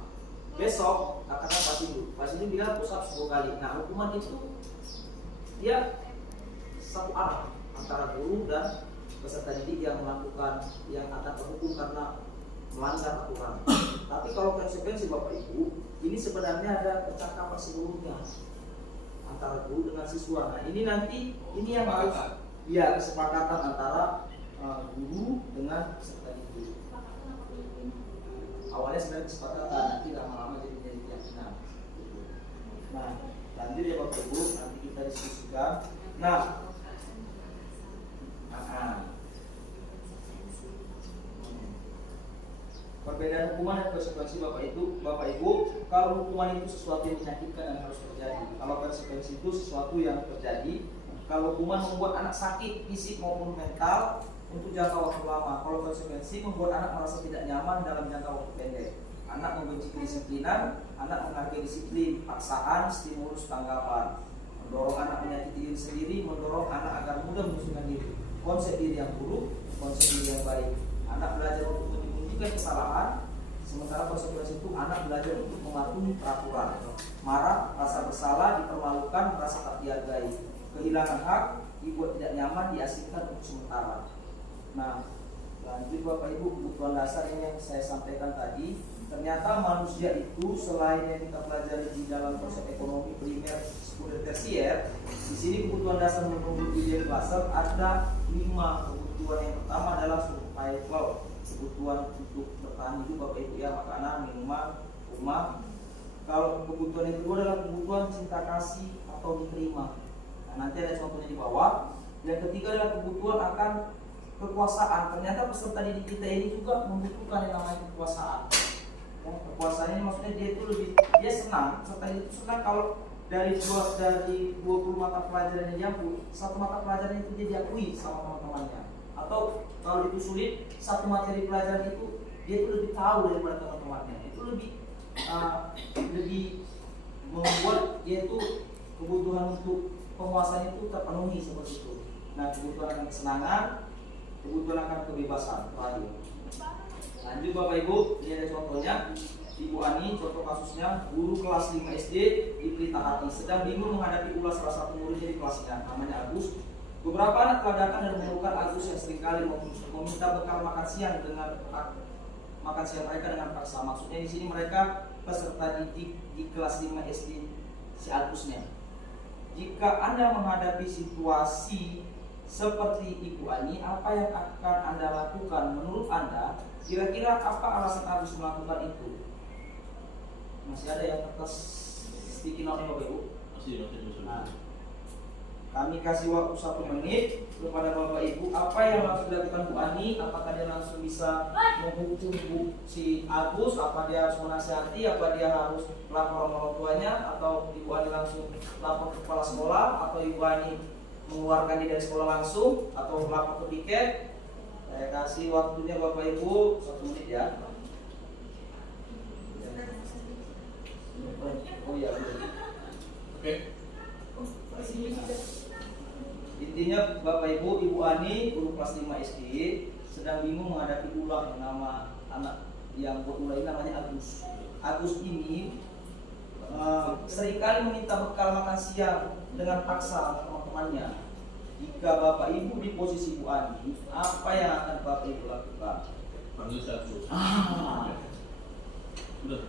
Besok katakan Pak Sindu bilang push up 10 kali. Nah hukuman itu dia satu arah antara guru dan peserta didik yang melakukan, yang akan terhukum karena melanggar aturan. Tapi kalau konsekuensi Bapak Ibu, ini sebenarnya ada percakapan sebelumnya antara guru dengan siswa. Nah ini nanti ini yang harus ya kesepakatan antara guru dengan peserta didik. Awalnya sebenarnya kesepakatan, nanti lama-lama jadi keyakinan. Nah lanjut ya Bapak Ibu, nanti kita diskusikan. Perbedaan hukuman dan konsekuensi Bapak Ibu, kalau hukuman itu sesuatu yang menyakitkan dan harus terjadi. Kalau konsekuensi itu sesuatu yang terjadi. Kalau hukuman membuat anak sakit fisik maupun mental untuk jangka waktu lama. Kalau konsekuensi membuat anak merasa tidak nyaman dalam jangka waktu pendek. Anak membenci kedisiplinan, anak menghargai disiplin, paksaan, stimulus, tanggapan. Mendorong anak menyakiti diri sendiri, mendorong anak agar mudah menyusahkan diri. Konsep diri yang buruk, konsep diri yang baik. Anak belajar untuk menyembunyikan kesalahan, sementara konsekuensi itu anak belajar untuk mematuhi peraturan. Marah, rasa bersalah, dipermalukan, merasa tak dihargai. Kehilangan hak, dibuat tidak nyaman, diasingkan untuk sementara. Nah, lanjut Bapak Ibu, kebutuhan dasar ini yang saya sampaikan tadi. Ternyata manusia itu selain yang kita pelajari di dalam konsep ekonomi primer, sekunder, tersier, di sini kebutuhan dasar menurut William Glasser ada 5 kebutuhan. Yang pertama adalah survival, kebutuhan untuk bertahan hidup Bapak Ibu ya, makanan, minuman, rumah. Kalau kebutuhan yang kedua adalah kebutuhan cinta kasih atau diterima. Nah, nanti ada contohnya di bawah. Yang ketiga adalah kebutuhan akan kekuasaan. Ternyata peserta didik kita ini juga membutuhkan yang namanya kekuasaan. Kekuasaan ini maksudnya dia senang, peserta itu senang kalau dari 20 mata pelajaran yang diambil, satu mata pelajaran itu dia diakui sama teman-temannya. Atau kalau itu sulit, satu materi pelajaran itu dia itu lebih tahu daripada teman-temannya. Itu lebih membuat dia itu kebutuhan untuk penguasaan itu terpenuhi seperti itu. Nah, kebutuhan akan kesenangan, kebutuhan akan kebebasan. Terakhir. Lanjut Bapak Ibu, ini ada contohnya. Ibu Ani, contoh kasusnya, guru kelas 5 SD di Pelita Hati sedang bingung menghadapi ulas salah satu muridnya di kelasnya, namanya Agus. Beberapa anak telah datang dan mengeluhkan Agus yang seringkali meminta bekal makan siang mereka dengan paksa. Maksudnya di sini mereka peserta didik di kelas 5 SD si Agusnya. Jika Anda menghadapi situasi seperti Ibu Ani, apa yang akan Anda lakukan? Menurut Anda, kira-kira apa alasan Agus melakukan itu? Masih ada yang kertas sticky note Bapak Ibu? Masih. Nah, kami kasih waktu 1 menit kepada Bapak Ibu. Apa yang harus dilakukan Bu Ani? Apakah dia langsung bisa menghukum si Agus? Apa dia harus menasihati? Apa dia harus lapor orang tuanya? Atau Ibu Ani langsung lapor ke kepala sekolah? Atau Ibu Ani mengeluarkan dia dari sekolah langsung? Atau lapor ke piket? Saya kasih waktunya Bapak Ibu 1 menit ya. Oh iya. Oke. Intinya Bapak Ibu, Ibu Ani, guru kelas 5 SD sedang bingung menghadapi ulah yang nama anak yang buat ulah ini namanya Agus. Agus ini seringkali meminta bekal makan siang dengan paksa teman-temannya. Jika Bapak Ibu di posisi Bu Ani, apa yang akan Bapak Ibu lakukan? Panggil satu. Sudah.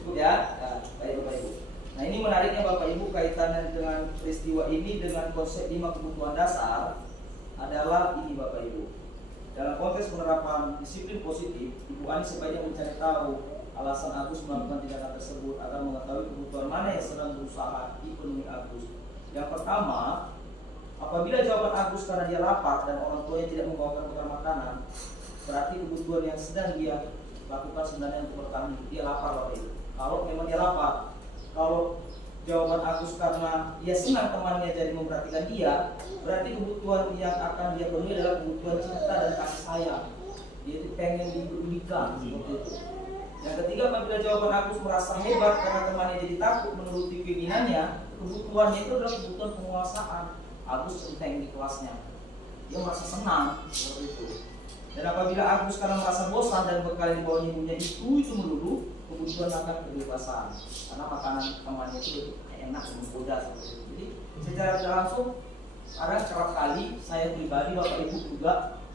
Cukup ya? Nah, baik Bapak Ibu. Nah ini menariknya Bapak Ibu, kaitannya dengan peristiwa ini dengan konsep 5 kebutuhan dasar adalah ini Bapak Ibu. Dalam konteks penerapan disiplin positif, Ibu Ani sebaiknya mencari tahu alasan Agus melakukan tindakan tersebut agar mengetahui kebutuhan mana yang sedang berusaha dipenuhi Agus. Yang pertama, apabila jawaban Agus karena dia lapar dan orang tuanya tidak membawakan bekal makanan, berarti kebutuhan yang sedang dia lakukan sebenarnya untuk bertahan hidup. Dia lapar Bapak Ibu. Kalau memang dia lapar, kalau jawaban Agus karena ia senang temannya jadi memperhatikan dia, berarti kebutuhan yang akan dia penuhi adalah kebutuhan cinta dan kasih sayang. Dia itu pengen dipedulikan seperti itu. Yang ketiga, apabila jawaban Agus merasa hebat karena temannya jadi takut menuruti keinginannya, kebutuhannya itu adalah kebutuhan penguasaan. Agus enteng di kelasnya, dia merasa senang seperti itu. Dan apabila Agus karena merasa bosan dan bekal yang dibawanya ibunya itu melulu, kebutuhan akan kebebasan karena makanan temannya itu enak dan menggoda seperti itu. Jadi secara tidak langsung, kadang kerap kali saya pribadi, Bapak Ibu juga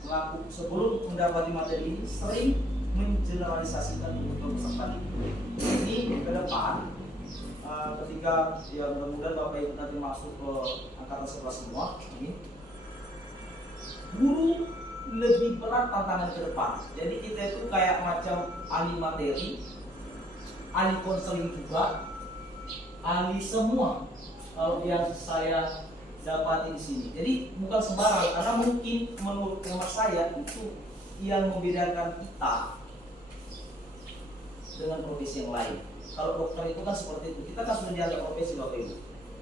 melakukan sebelum mendapati materi ini sering mengeneralisasikan kebutuhan peserta didik. Ini ke depan ketika ya mudah-mudahan Bapak Ibu nanti masuk ke angkatan 11 semua, ini guru lebih berat tantangan ke depan. Jadi kita itu kayak macam ahli materi, ahli konseling juga, ahli semua yang saya dapati di sini. Jadi bukan sembarang, karena mungkin menurut hemat saya itu yang membedakan kita dengan profesi yang lain. Kalau dokter itu kan seperti itu, kita kan sudah dianggap profesi Bapak Ibu.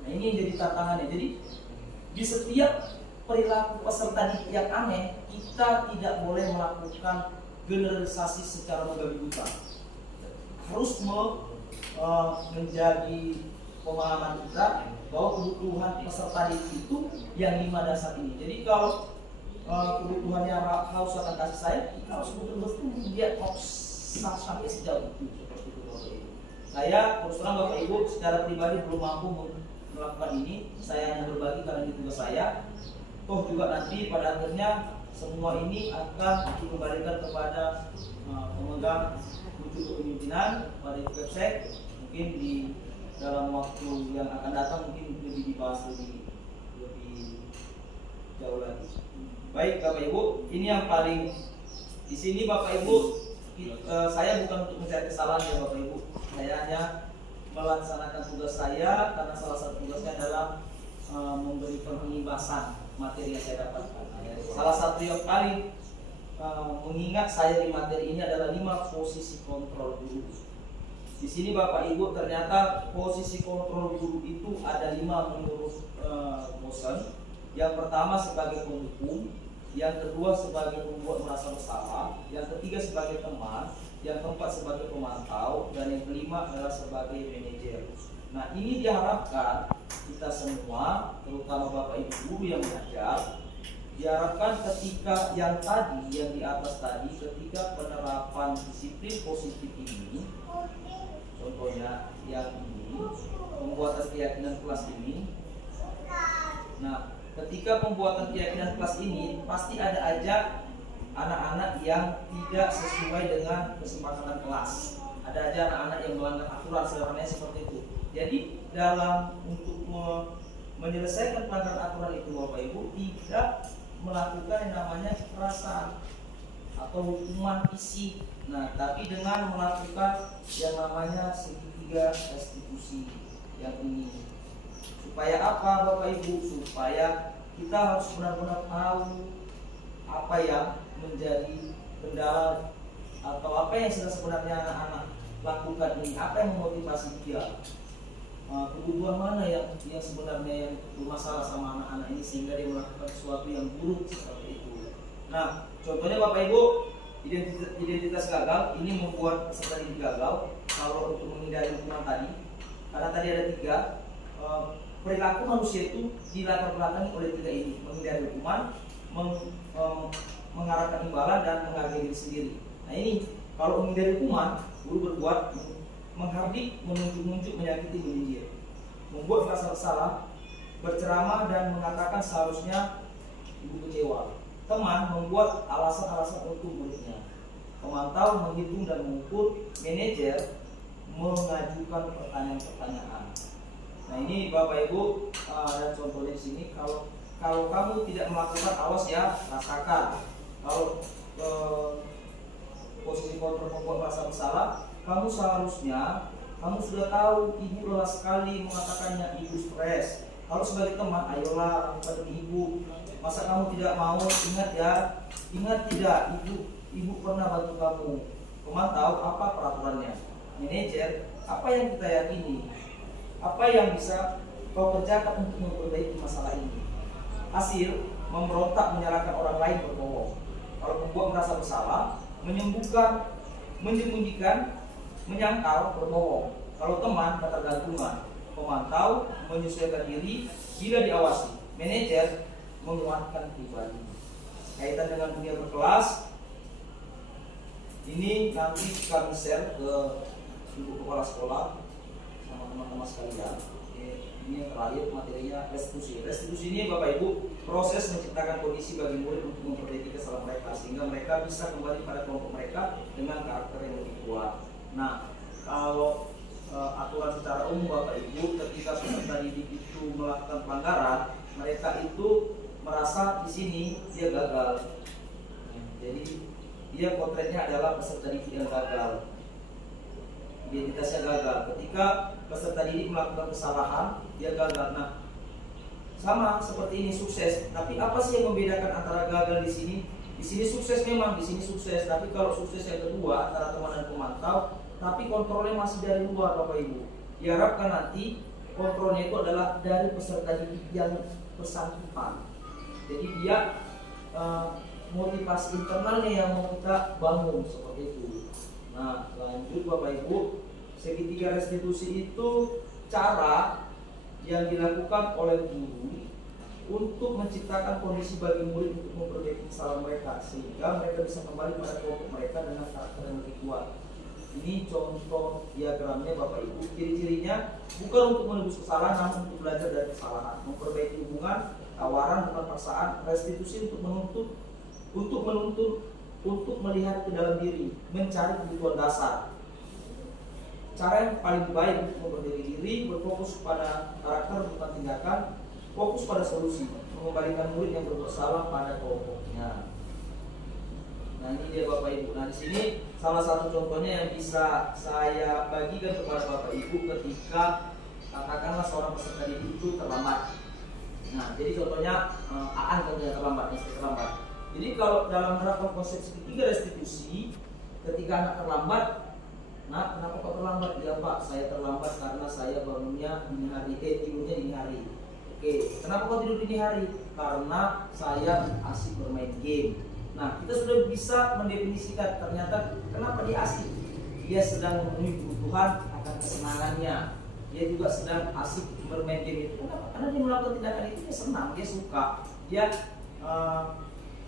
Nah ini yang jadi tantangannya. Jadi di setiap perilaku peserta didik yang aneh, kita tidak boleh melakukan generalisasi secara membabi buta. Harus menjadi pemahaman kita bahwa kebutuhan peserta didik itu yang 5 dasar ini. Jadi kalau kebutuhannya haus akan kasih sayang, kita harus betul-betul dia sampai sejauh itu. Seperti itu Bapak Ibu. Saya terus terang Bapak Ibu secara pribadi belum mampu melakukan ini. Saya hanya berbagi karena ini tugas saya. Toh juga nanti pada akhirnya semua ini akan dikembalikan kepada pemegang wujud kepemimpinan pada website. Mungkin di dalam waktu yang akan datang mungkin lebih dibahas lebih jauh lagi. Baik Bapak Ibu, ini yang paling di sini Bapak Ibu, saya bukan untuk mencari kesalahan ya Bapak Ibu. Saya hanya melaksanakan tugas saya karena salah satu tugasnya adalah memberikan pengimbasan materi yang saya dapatkan. Salah satu yang paling mengingat saya di materi ini adalah 5 posisi kontrol guru. Di sini Bapak Ibu ternyata posisi kontrol guru itu ada 5 menurut Bosen. Yang pertama sebagai penghukum, yang kedua sebagai pembuat merasa bersalah, yang ketiga sebagai teman, yang keempat sebagai pemantau, dan yang kelima adalah sebagai manajer. Nah ini diharapkan kita semua, terutama Bapak Ibu guru yang mengajar, diharapkan ketika yang tadi, yang di atas tadi, ketika penerapan disiplin positif ini, contohnya yang ini, pembuatan keyakinan kelas ini. Nah, ketika pembuatan keyakinan kelas ini, pasti ada aja anak-anak yang tidak sesuai dengan kesepakatan kelas. Ada aja anak-anak yang melanggar aturan, sederhananya seperti itu. Jadi dalam untuk menyelesaikan pelanggaran aturan itu Bapak Ibu tidak melakukan yang namanya kekerasan atau hukuman fisik. Nah, tapi dengan melakukan yang namanya segitiga restitusi yang ini. Supaya apa Bapak Ibu? Supaya kita harus benar-benar tahu apa yang menjadi kendala atau apa yang sebenarnya anak-anak lakukan ini, apa yang memotivasi dia, kebutuhan mana yang sebenarnya yang bermasalah sama anak-anak ini sehingga dia melakukan sesuatu yang buruk seperti itu. Nah, contohnya Bapak Ibu, identitas gagal ini membuat peserta didik gagal. Kalau untuk menghindari hukuman tadi, karena tadi ada 3 perilaku manusia itu dilatar belakangi oleh 3 ini: menghindari hukuman, mengharapkan imbalan, dan menghargai diri sendiri. Nah ini kalau menghindari hukuman, guru berbuat menghardik, menunjuk-nunjuk, menyakiti, menyindir, membuat merasa bersalah, berceramah dan mengatakan seharusnya ibu kecewa. Teman membuat alasan-alasan untuk muridnya. Pemantau menghitung dan mengukur. Manajer mengajukan pertanyaan-pertanyaan. Nah ini Bapak Ibu ada contohnya di sini. Kalau kamu tidak melakukan, awas ya, rasakan. Kalau posisi kontrol membuat merasa bersalah, kamu seharusnya sudah tahu ibu lelah sekali mengatakannya, ibu stres. Kalau sebagai teman, ayolah lakukan ibu. Masa kamu tidak mau? Ingat tidak, ibu pernah bantu kamu. Pemantau, apa peraturannya? Manajer, apa yang kita yakini? Apa yang bisa kau kerjakan untuk memperbaiki masalah ini? Hasil, memberontak, menyalahkan orang lain, berbohong. Kalau membuat merasa bersalah, menyembunyikan, menyangkal, berbohong. Kalau teman, ketergantungan, pemantau, menyesuaikan diri, bila diawasi. Manajer, menguatkan pribadi. Kaitan dengan dunia berkelas, ini nanti kami share ke ibu kepala sekolah sama teman-teman sekalian. Ini yang terakhir materinya restitusi. Restitusi ini Bapak Ibu proses menciptakan kondisi bagi murid untuk memperbaiki kesalahan mereka sehingga mereka bisa kembali pada kelompok mereka dengan karakter yang lebih kuat. Nah, kalau aturan secara umum Bapak Ibu, ketika peserta didik itu melakukan pelanggaran, mereka itu merasa di sini dia gagal. Jadi dia potretnya adalah peserta didik yang gagal, identitasnya gagal. Ketika peserta didik melakukan kesalahan, dia gagal. Nah, sama seperti ini sukses. Tapi apa sih yang membedakan antara gagal di sini? Di sini sukses memang, di sini sukses. Tapi kalau sukses yang kedua antara teman dan pemantau, tapi kontrolnya masih dari luar Bapak Ibu. Diharapkan nanti kontrolnya itu adalah dari peserta didik yang bersangkutan. Jadi dia motivasi internalnya yang mau kita bangun seperti itu. Nah, lanjut Bapak Ibu, segitiga restitusi itu cara yang dilakukan oleh guru untuk menciptakan kondisi bagi murid untuk memperbaiki kesalahan mereka sehingga mereka bisa kembali pada kelompok mereka dengan karakter yang lebih kuat. Ini contoh diagramnya Bapak Ibu. Ciri-cirinya bukan untuk menebus kesalahan, namun untuk belajar dari kesalahan, memperbaiki hubungan, tawaran bukan paksaan, restitusi untuk menuntut, untuk melihat ke dalam diri, mencari kebutuhan dasar. Cara yang paling baik untuk memperbaiki diri, berfokus pada karakter bukan tindakan, fokus pada solusi, mengembalikan murid yang berbuat salah pada kelompoknya. Nah, ini dia Bapak Ibu. Nah, di sini salah satu contohnya yang bisa saya bagikan kepada Bapak Ibu ketika katakanlah seorang peserta didik itu terlambat. Nah, jadi contohnya Aan contohnya terlambat, terlambat. Jadi kalau dalam menerapkan konsep segitiga restitusi, ketika anak terlambat, nah kenapa kok terlambat? Ya Pak, saya terlambat karena saya bangunnya dini hari, tidurnya dini hari. Oke, kenapa kok tidur dini hari? Karena saya asik bermain game. Nah, kita sudah bisa mendefinisikan ternyata kenapa dia asik. Dia sedang memenuhi kebutuhan akan kesenangannya. Dia juga sedang asik bermain game itu. Kenapa? Karena dia melakukan tindakan itu dia senang, dia suka, dia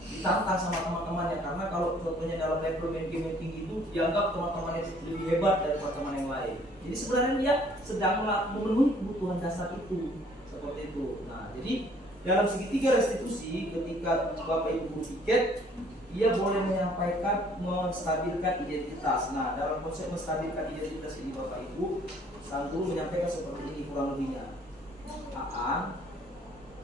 ditantang sama teman-temannya. Karena kalau contohnya dalam level main game yang tinggi itu dianggap teman-temannya lebih hebat daripada teman yang lain. Jadi sebenarnya dia sedang memenuhi kebutuhan dasar itu seperti itu. Nah, jadi dalam segitiga restitusi ketika Bapak Ibu berpikir, dia boleh menyampaikan menstabilkan identitas. Nah, dalam konsep menstabilkan identitas ini Bapak Ibu, sang guru menyampaikan seperti ini kurang lebihnya. Aan,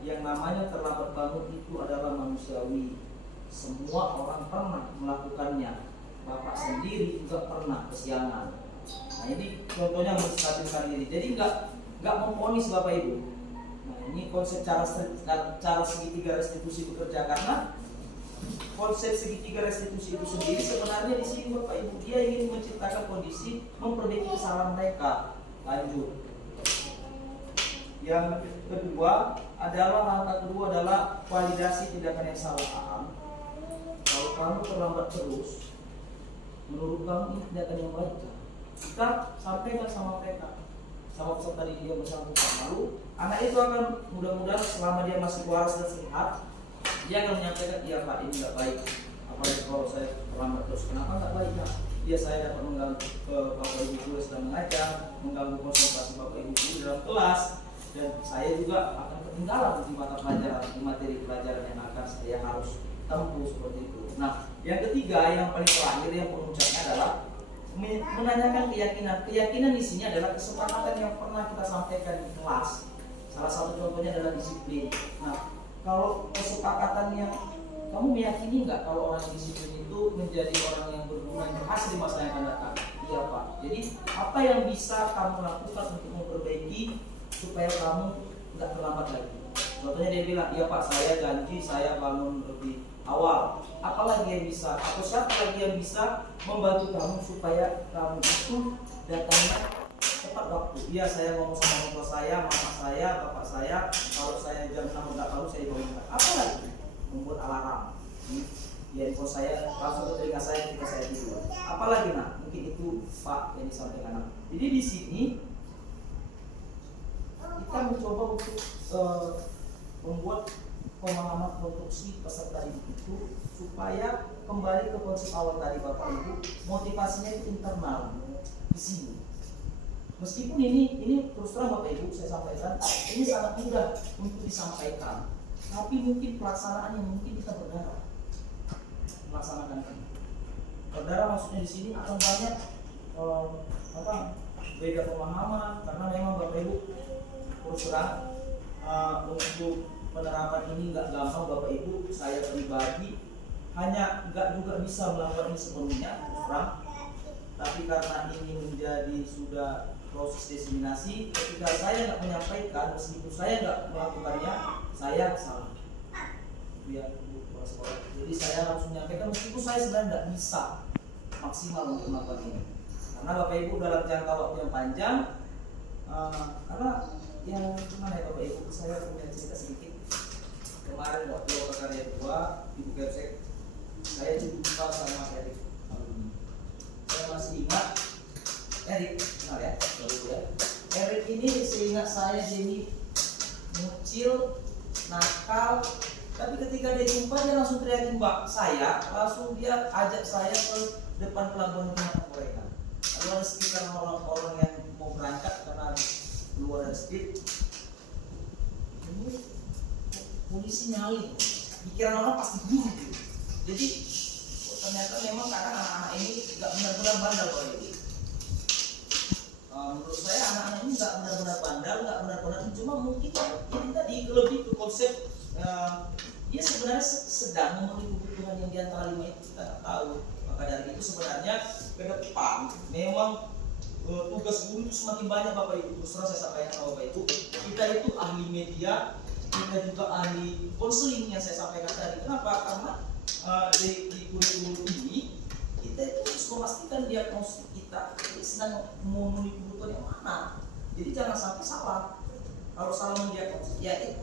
yang namanya terlambat bangun itu adalah manusiawi. Semua orang pernah melakukannya. Bapak sendiri juga pernah kesiangan. Nah, ini contohnya menstabilkan diri. Jadi nggak memvonis Bapak Ibu. Nah, ini konsep cara segitiga restitusi bekerja, karena konsep segitiga restitusi itu sendiri sebenarnya di sini Bapak Ibu, dia ingin menciptakan kondisi memperbaiki kesalahan mereka. Lanjut. Yang kedua adalah langkah kedua adalah validasi tindakan yang salah. Kalau kamu terlambat terus, menurut kamu ini tindakan yang baik? Kita sampaikan sama mereka, sama peserta didik yang bersangkutan. Lalu anak itu akan mudah-mudahan selama dia masih waras dan sehat, dia akan menyampaikan, iya Pak, ini nggak baik. Apalagi kalau saya terlambat terus, kenapa nggak baik? Nah, dia saya dapat mengganggu Bapak Ibu guru sedang mengajar, mengganggu konsentrasi Bapak Ibu guru dalam kelas, dan saya juga akan ketinggalan di mata pelajaran, di materi pelajaran yang akan saya harus tempuh seperti itu. Nah, yang ketiga, yang paling terakhir, yang pengucapnya adalah menanyakan keyakinan. Keyakinan di sini adalah kesepakatan yang pernah kita sampaikan di kelas. Salah satu contohnya adalah disiplin. Nah, kalau kesepakatan yang kamu meyakini nggak kalau orang disiplin itu menjadi orang yang berguna yang berhasil di masa yang akan datang? Iya Pak. Jadi apa yang bisa kamu lakukan untuk memperbaiki supaya kamu nggak terlambat lagi? Contohnya dia bilang, iya Pak, saya janji saya bangun lebih awal. Apalagi yang bisa? Atau siapa lagi yang bisa membantu kamu supaya kamu itu datangnya tepat waktu. Iya, saya ngomong sama orang tua saya, mama saya, bapak saya, kalau saya jam 6 nggak tahu saya bangunkan. Apa lagi? Membuat alarm. Ya, info saya langsung ke telinga saya ketika saya tidur. Apalagi nak? Mungkin itu Pak yang disampaikan anak. Jadi di sini kita mencoba untuk membuat pemahaman untuk si peserta didik itu supaya kembali ke konsep awal tadi Bapak Ibu, motivasinya itu internal di sini. Meskipun ini terus terang Bapak Ibu saya sampaikan, ini sangat mudah untuk disampaikan, tapi mungkin pelaksanaannya mungkin kita berdarah melaksanakan ini. Berdarah maksudnya di sini akan banyak beda pemahaman, karena memang Bapak Ibu terus terang untuk penerapan ini nggak gampang Bapak Ibu. Saya pribadi hanya nggak juga bisa melakukan ini sebelumnya terus terang, tapi karena ini menjadi sudah proses diseminasi, ketika saya nggak menyampaikan, meskipun saya nggak melakukannya, saya salah. Biar jadi saya harus menyampaikan meskipun saya sebenarnya nggak bisa maksimal untuk melakukan ini, karena Bapak Ibu dalam jangka waktu yang panjang. Karena yang gimana ya Bapak Ibu, saya punya cerita sedikit. Kemarin waktu karya 2 di Bukepsek, saya jumpa sama Erik. Saya masih ingat Erik, kenal ya? Erik ini seingat saya jadi mucil, nakal, tapi ketika dia jumpa dia langsung teriakin Mbak saya, langsung dia ajak saya ke depan pelabuhan Mata Korea. Lalu ada sekitar orang-orang yang mau berangkat karena keluar dari speed. Ini polisi nyali, pikiran orang pasti dulu. Jadi ternyata memang kadang anak-anak ini nggak benar-benar bandel Pak ini. Menurut saya anak-anak ini nggak benar-benar bandel, nggak benar-benar, cuma mungkin ini tadi lebih ke konsep dia sebenarnya sedang memenuhi kebutuhan yang diantara 5 itu kita nggak tahu. Maka dari itu sebenarnya ke depan memang tugas guru itu semakin banyak Bapak Ibu. Terus saya sampaikan sama Bapak Ibu, kita itu ahli media, kita juga ahli konseling yang saya sampaikan tadi. Kenapa? Karena di kurikulum ini kita itu harus memastikan diagnosis kita sedang memenuhi kebutuhan yang mana. Jadi jangan sampai salah. Kalau salah mendiagnosis, ya itu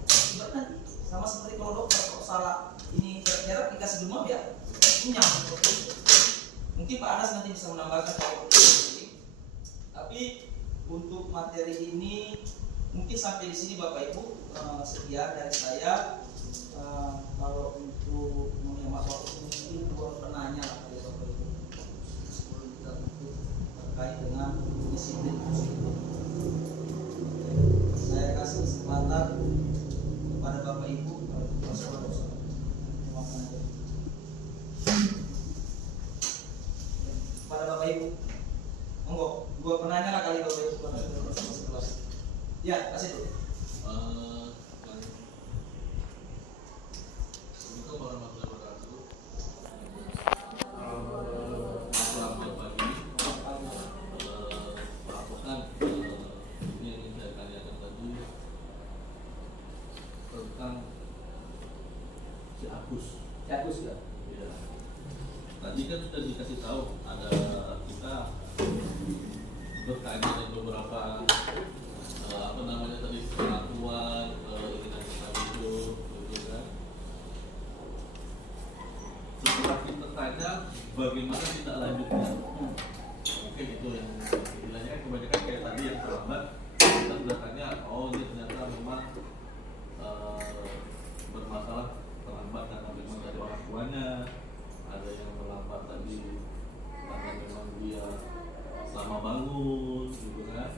nanti sama seperti kalau dokter, kalau salah ini berat dikasih demam ya punya. Mungkin Pak Anas nanti bisa menambahkan kalau ini. Tapi untuk materi ini mungkin sampai di sini Bapak Ibu, sekian dari saya. Kalau untuk menghemat waktu mungkin buat penanya lah dari Bapak Ibu sebelum kita tutup terkait dengan disiplin itu. Saya kasih kesempatan kepada Bapak Ibu. Pada Bapak Ibu, monggo, dua penanya lah kali Bapak Ibu kelas. Ya, kasih dulu. Assalamualaikum warahmatullahi wabarakatuh. Selamat pagi. Pak Pokan, ini yang ingin saya tanyakan tadi tentang si Agus. Si Agus ya. Ya. Tadi kan sudah dikasih tahu ada kita bertanya dengan beberapa tadi pengakuan ini tadi itu gitu kan. Setelah kita tanya bagaimana tindak lanjutnya, mungkin itu yang istilahnya kan kebanyakan kayak tadi yang terlambat kita sudah tanya, oh ini ternyata memang bermasalah terlambat karena memang dari orang tuanya, ada yang melambat tadi karena memang dia selama bangun gitu kan,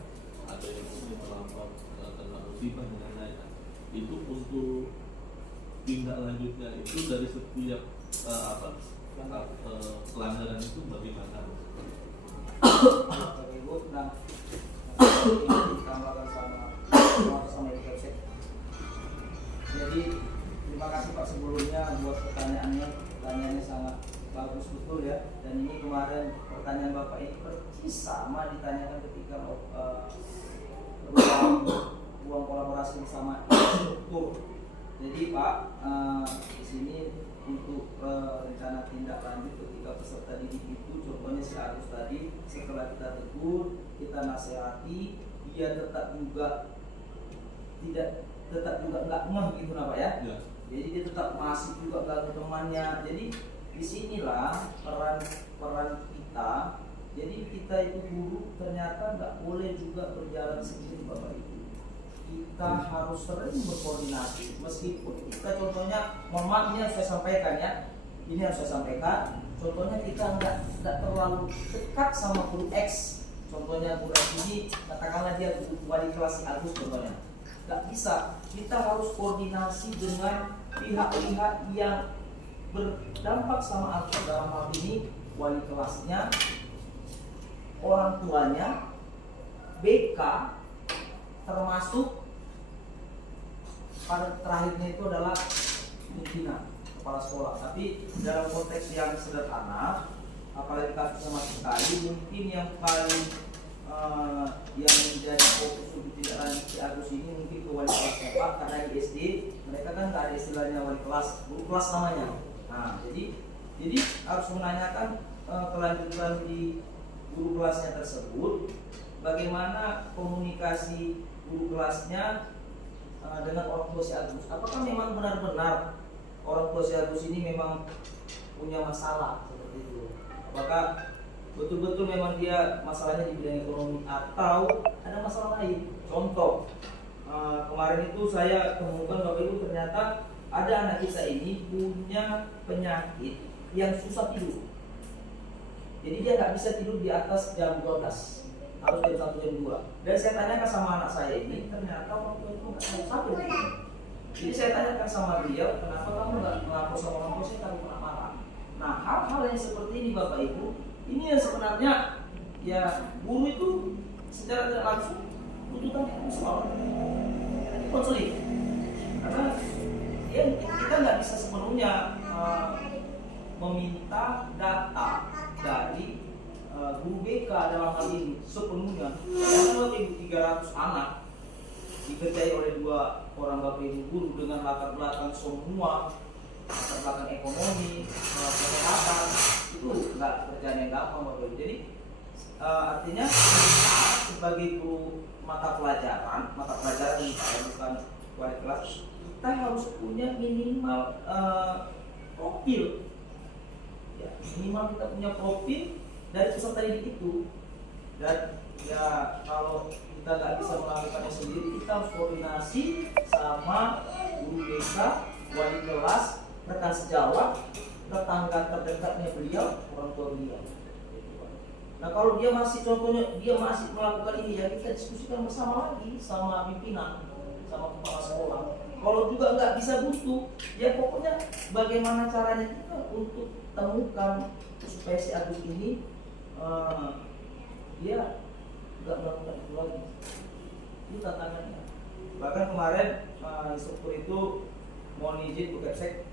ada yang mungkin terlambat karena musibah dan lain-lain. Itu untuk tindak lanjutnya itu dari setiap pelanggaran itu bagaimana? Bapak Ibu dan ditambahkan sama Bukepsek. Jadi terima kasih Pak sebelumnya buat pertanyaannya sangat bagus betul ya. Dan ini kemarin pertanyaan Bapak ini persis sama ditanyakan ketika ruang kolaborasi bersama instruktur. Jadi Pak, sini untuk rencana tindak lanjut ketika peserta didik itu, contohnya si Agus tadi, setelah kita tegur, kita nasihati, dia tetap juga nggak ngeh gitu Pak ya. Ya. Jadi dia tetap masih juga ganggu temannya. Jadi disinilah peran kita. Jadi kita itu guru ternyata nggak boleh juga berjalan sendiri Bapak Ibu. Kita harus sering berkoordinasi. Meskipun kita contohnya, mohon maaf ini harus saya sampaikan ya. Ini harus saya sampaikan. Contohnya kita nggak terlalu dekat sama guru X. Contohnya guru X ini katakanlah dia wali kelas Agus contohnya. Nggak bisa. Kita harus koordinasi dengan pihak-pihak yang berdampak sama Agus, dalam hal ini wali kelasnya, orang tuanya, BK, termasuk pada terakhirnya itu adalah pimpinan kepala sekolah. Tapi dalam konteks yang sederhana, apalagi kasusnya masih sekali, mungkin yang paling yang menjadi fokus untuk tidak lanjut si Agus ini mungkin ke wali kelasnya Pak, karena di SD mereka kan nggak ada istilahnya wali kelas, guru kelas namanya. Nah, jadi harus menanyakan kelanjutan di guru kelasnya tersebut, bagaimana komunikasi guru kelasnya dengan orang tua si Agus. Apakah memang benar-benar orang tua si Agus ini memang punya masalah seperti itu? Apakah betul-betul memang dia masalahnya di bidang ekonomi atau ada masalah lain? Contoh, kemarin itu saya temukan Bapak Ibu, ternyata ada anak kita ini punya penyakit yang susah tidur. Jadi dia nggak bisa tidur di atas jam 12, harus jam 1 jam 2. Dan saya tanyakan sama anak saya ini, ternyata orang tua itu nggak tahu sampai begini. Jadi saya tanyakan sama dia, kenapa kamu nggak melapor sama orang tua? Saya tahu pernah marah. Nah, hal-hal yang seperti ini Bapak Ibu, ini yang sebenarnya ya guru itu secara tidak langsung tuntutannya itu soal konseling. Karena ya, kita nggak bisa sepenuhnya meminta data dari guru BK dalam hal ini sepenuhnya. Karena 1.300 anak dikerjai oleh 2 orang Bapak Ibu guru dengan latar belakang semua, latar belakang ekonomi, kesehatan, itu nggak kerjaan yang gampang Bapak Ibu. Jadi artinya sebagai guru mata pelajaran ini bukan wali kelas, kita harus punya minimal profil. Ya, minimal kita punya profil dari peserta didik itu. Dan ya kalau kita nggak bisa melakukannya sendiri, kita harus koordinasi sama guru BK, wali kelas, rekan sejawat, tetangga terdekatnya beliau, orang tua beliau. Nah kalau dia masih contohnya dia masih melakukan ini, ya kita diskusikan bersama lagi sama pimpinan, sama kepala sekolah. Kalau juga nggak bisa buntu, ya pokoknya bagaimana caranya kita untuk temukan supaya si Agus ini dia nggak melakukan itu lagi. Itu tantangannya. Bahkan kemarin instruktur itu mohon izin Bu Kapsek,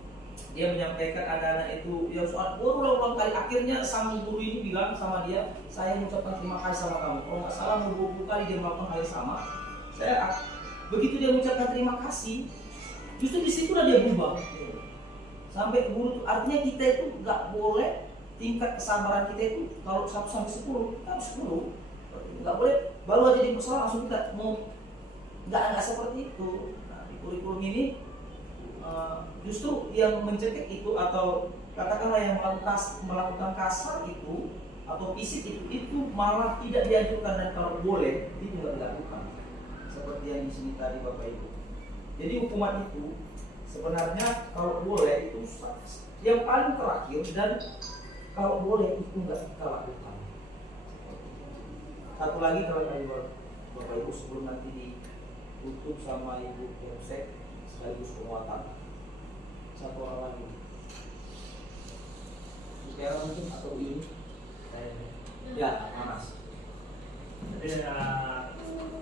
dia menyampaikan ada anak itu yang soal berulang-ulang kali, akhirnya sang guru ini bilang sama dia, saya mengucapkan terima kasih sama kamu. Kalau nggak salah 20 kali dia melakukan hal yang sama. Begitu dia mengucapkan terima kasih, justru disitulah dia berubah. Sampai guru, artinya kita itu nggak boleh tingkat kesabaran kita itu kalau 1 sampai 10 kita harus 10. Nggak boleh baru aja di persoalan langsung kita mau nggak seperti itu. Nah, di kurikulum ini justru yang mencekik itu atau katakanlah yang melakukan kasar itu atau fisik itu malah tidak diajukan, dan kalau boleh itu nggak dilakukan seperti yang di sini tadi Bapak Ibu. Jadi hukuman itu sebenarnya kalau boleh itu yang paling terakhir, dan kalau boleh itu nggak kita lakukan. Satu lagi kalau dari Bapak Ibu sebelum nanti ditutup sama Ibu Kapsek sekaligus penguatan, satu orang lagi Mutiara mungkin atau ini ya Mas. Jadi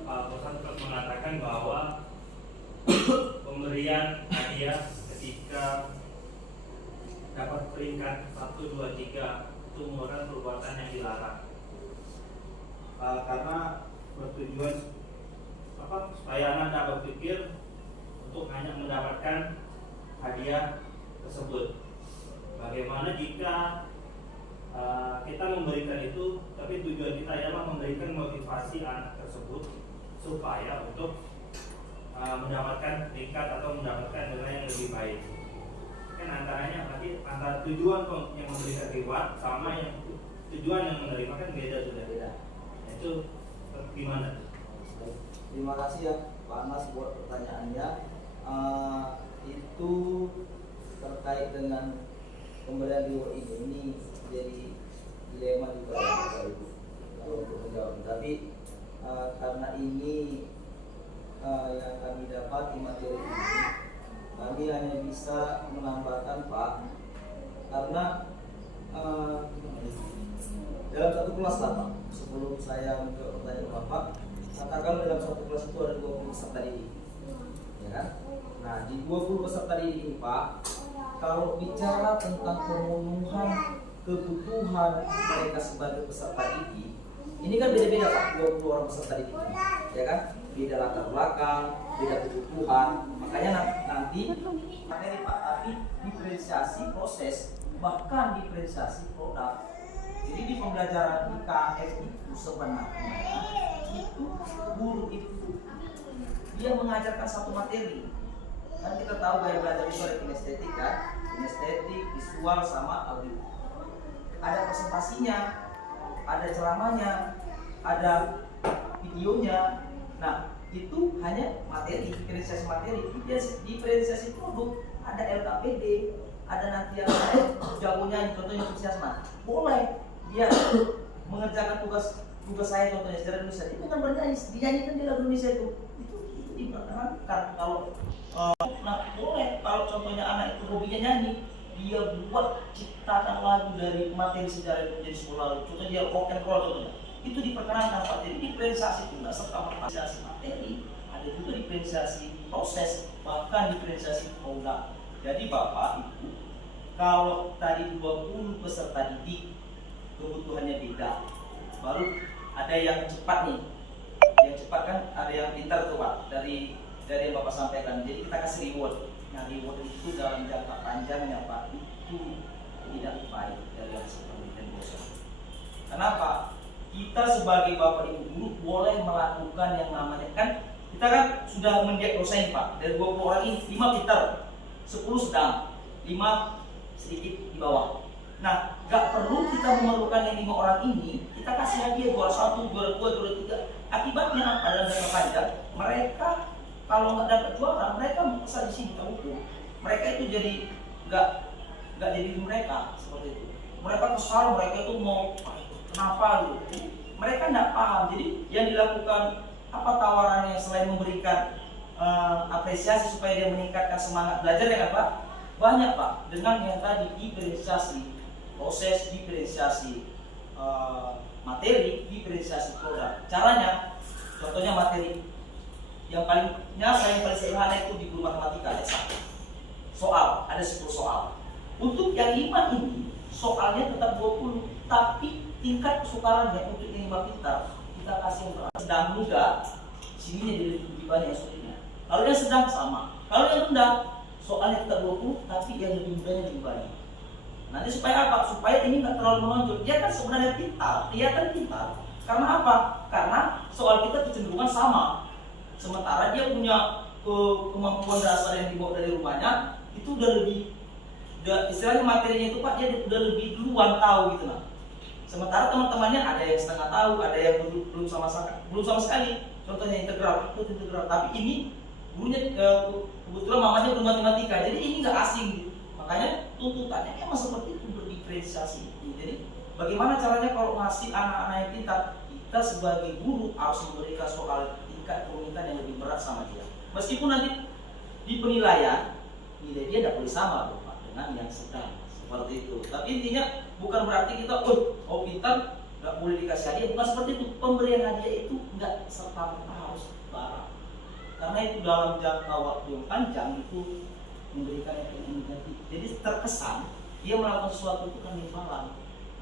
Pak Bosan mengatakan bahwa pemberian hadiah ketika dapat peringkat 1, 2, 3 itu merupakan perbuatan yang dilarang, karena bertujuan supaya anak tak berpikir untuk hanya mendapatkan hadiah tersebut. Bagaimana jika kita memberikan itu, tapi tujuan kita ialah memberikan motivasi anak tersebut supaya untuk mendapatkan tingkat atau mendapatkan nilai yang lebih baik. Kan antaranya nanti antara tujuan yang memberikan reward sama yang tujuan yang menerima kan beda sudah. Beda. Itu gimana? Terima kasih ya Pak Anas buat pertanyaannya. Itu terkait dengan pemberian reward ini jadi dilema juga ya Bapak Ibu kalau untuk menjawab. Tapi karena ini yang kami dapat di materi ini, kami hanya bisa menambahkan Pak, karena dalam satu kelas lah Pak, sebelum saya menjawab pertanyaan Bapak, katakan dalam satu kelas itu ada 20 peserta didik, ya kan? Nah di 20 peserta didik ini Pak, kalau bicara tentang pemenuhan kebutuhan mereka sebagai peserta didik, ini kan beda-beda Pak, 20 orang peserta didik, ya kan? Beda latar belakang, beda kebutuhan, makanya nanti materi Pak, tapi diferensiasi proses, bahkan diferensiasi produk. Jadi di pembelajaran IKF itu sebenarnya itu guru itu dia mengajarkan satu materi. Kan kita tahu gaya belajar itu ada kinestetik kan, kinestetik, visual sama audio. Ada presentasinya, ada ceramahnya, ada videonya. Nah itu hanya materi, diferensiasi materi. Diferensiasi produk ada LKPD, ada nanti yang jagonya, contohnya Puskesmas, boleh dia mengerjakan tugas saya contohnya sejarah Indonesia, itu kan bernyanyi, dinyanyikan di lagu Indonesia itu diperkenankan. Kalau boleh kalau contohnya anak itu hobinya nyanyi, dia buat ciptakan lagu dari materi sejarah itu jadi sebuah lagu, contohnya dia rock and roll contohnya, itu diperkenankan Pak. Jadi diferensiasi itu nggak serta diferensiasi materi, ada juga diferensiasi proses, bahkan diferensiasi produk. Jadi Bapak Ibu, kalau tadi 20 peserta didik kebutuhannya beda, baru ada yang cepat nih, yang cepat kan ada yang pintar tuh Pak, dari yang Bapak sampaikan. Jadi kita kasih reward. Nah reward itu dalam jangka panjangnya Pak itu tidak baik dari hasil penelitian dosen. Kenapa? Kita sebagai Bapak Ibu guru boleh melakukan yang namanya, kan kita kan sudah mendiagnosa Pak, dari 20 orang ini 5 pintar, 10 sedang, 5 sedikit di bawah. Nah, gak perlu kita memerlukan yang 5 orang ini, kita kasih hadiah juara 1, juara 2, juara 3. Akibatnya apa? Dalam jangka panjang, mereka kalau nggak dapat juara, mereka bisa di sini hukum. Mereka itu jadi nggak jadi diri mereka seperti itu. Mereka kesal, mereka itu mau kenapa gitu. Jadi, mereka nggak paham. Jadi yang dilakukan apa tawarannya selain memberikan apresiasi supaya dia meningkatkan semangat belajar ya Pak? Banyak Pak, dengan yang tadi diferensiasi proses, diferensiasi materi, diferensiasi produk. Caranya, contohnya materi yang paling sederhana itu di guru matematika ada 1 soal, ada 10 soal. Untuk yang 5 ini soalnya tetap 20, tapi tingkat kesukarannya untuk yang 5 pintar kita kasih yang berat. Sedang muda, sininya jadi lebih banyak yang sulitnya. Kalau yang sedang sama, kalau yang rendah soalnya tetap 20, tapi yang lebih mudanya lebih banyak. Nanti supaya apa? Supaya ini nggak terlalu menonjol. Dia kan sebenarnya pintar, dia kan pintar. Karena apa? Karena soal kita kecenderungan sama. Sementara dia punya kemampuan dasar yang dibawa dari rumahnya itu udah istilahnya materinya itu Pak, dia udah lebih duluan tahu gitu lah. Sementara teman-temannya ada yang setengah tahu, ada yang belum sama sekali. Contohnya integral, tapi ini gurunya kebetulan mamanya guru matematika, jadi ini nggak asing gitu. Makanya tuntutannya emang seperti itu, berdiferensiasi. Jadi bagaimana caranya kalau ngasih anak-anak yang pintar, kita sebagai guru harus memberikan soal tingkat kerumitan yang lebih berat sama dia. Meskipun nanti di penilaian nilai dia tidak boleh sama Pak dengan yang sedang seperti itu. Tapi intinya bukan berarti kita pintar nggak boleh dikasih hadiah, bukan seperti itu. Pemberian hadiah itu nggak serta merta harus barang. Karena itu dalam jangka waktu yang panjang itu memberikan efek negatif. Jadi terkesan dia melakukan sesuatu itu kan imbalan,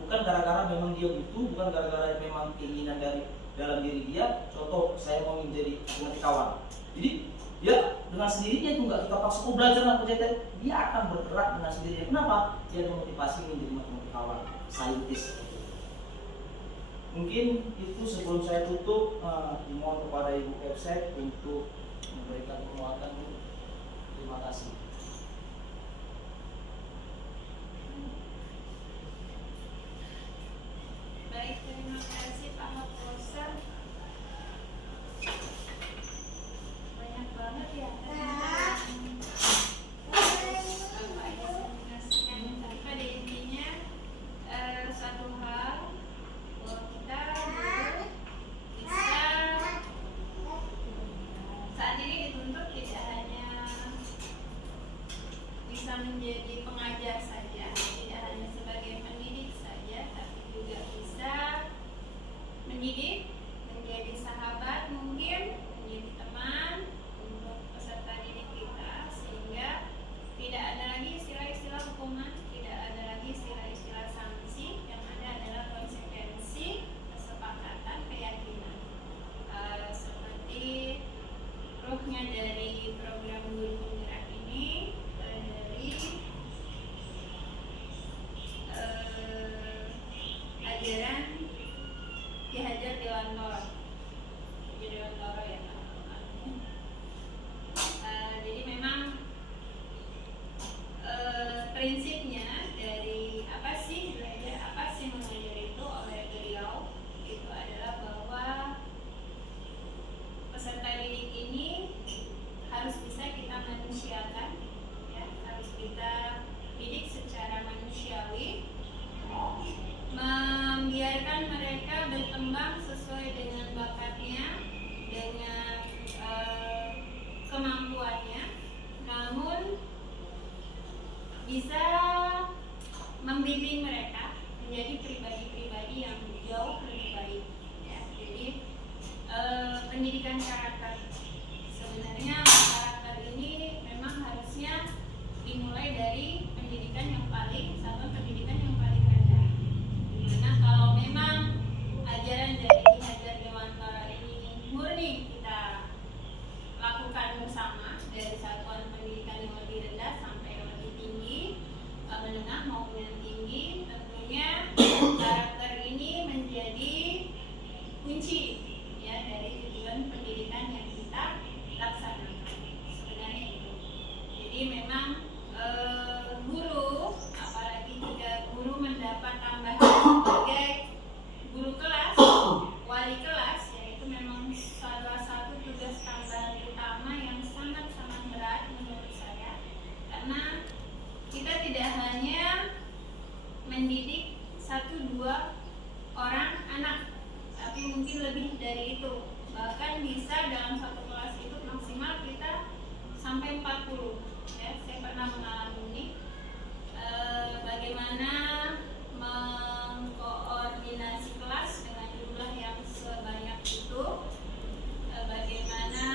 bukan gara-gara memang dia butuh, bukan gara-gara memang keinginan dari dalam diri dia. Contoh saya mau menjadi matematikawan, jadi dia dengan sendirinya itu nggak kita paksa belajar matematika, dia akan bergerak dengan sendirinya. Kenapa? Dia ada motivasi menjadi matematikawan, saintis. Mungkin itu sebelum saya tutup, dimohon kepada Ibu Kepsek untuk memberikan penguatan dulu. Terima kasih. Baik, terima kasih Pak Mapolsek. Banyak banget ya Bapak diseminasikan. Tapi pada intinya satu hal bahwa kita bisa saat ini dituntut tidak hanya bisa menjadi pengajar saja, tidak hanya sebagai pendidik saja, tapi juga bisa mendidik, menjadi sahabat mungkin, menjadi teman untuk peserta didik kita, sehingga tidak ada lagi istilah-istilah hukuman, tidak ada lagi istilah-istilah sanksi, yang ada adalah konsekuensi, kesepakatan, keyakinan. Seperti ruhnya dari program Guru Penggerak ini, dari ajaran Ki Hajar Dewantoro. Ki Dewantoro ya Pak. Jadi memang prinsipnya dari apa sih belajar, apa sih mengajar itu oleh beliau itu adalah bahwa peserta didik ini harus bisa kita manusiakan, ya, harus kita didik secara manusiawi, membiarkan mereka berkembang sesuai dengan bakatnya, dengan kemampuannya, namun bisa membimbing mereka menjadi pribadi-pribadi yang jauh lebih baik, ya. Jadi pendidikan karakter, sebenarnya karakter ini memang harusnya dimulai dari pendidikan yang paling pendidikan yang paling rendah. Dimana kalau memang ajaran dari Ki Hajar Dewantara ini murni kita lakukan bersama dari satuan pendidikan yang lebih rendah sampai yang lebih tinggi, menengah maupun yang tinggi, tentunya karakter ini menjadi kunci, ya, dari tujuan pendidikan yang kita laksanakan. Sebenarnya itu. Jadi memang guru, apalagi jika guru mendapat tambahan sebagai guru kelas, wali kelas, yaitu memang salah satu tugas tambahan utama yang sangat-sangat berat menurut saya, karena kita tidak hanya mendidik 1-2 orang anak, tapi mungkin lebih dari itu. Bahkan bisa dalam satu kelas itu maksimal kita sampai 40, ya. Saya pernah mengalami ini. Bagaimana mengkoordinasi kelas dengan jumlah yang sebanyak itu, bagaimana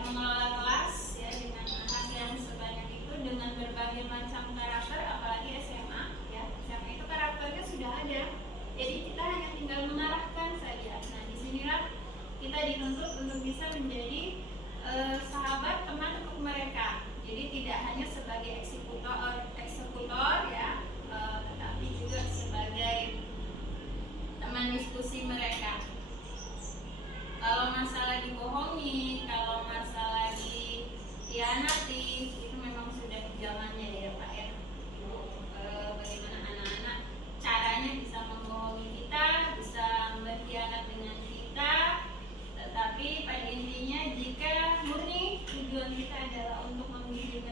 mengelola kelas, ya, dengan anak yang sebanyak itu dengan berbagai macam karakter, apalagi SMA, ya. SMA itu karakternya sudah ada, jadi kita hanya tinggal mengarahkan saja. Nah, disinilah kita dituntut untuk bisa menjadi sahabat, teman untuk mereka. Jadi tidak hanya sebagai eksekutor, ya, tetapi juga sebagai teman diskusi mereka. Kalau masalah dibohongi, kalau masalah dikhianati, itu memang sudah zamannya, ya Pak, ya. Bagaimana anak-anak caranya bisa membohongi kita, bisa berkhianat dengan kita, tetapi pada intinya jika murni tujuan kita adalah untuk mendidik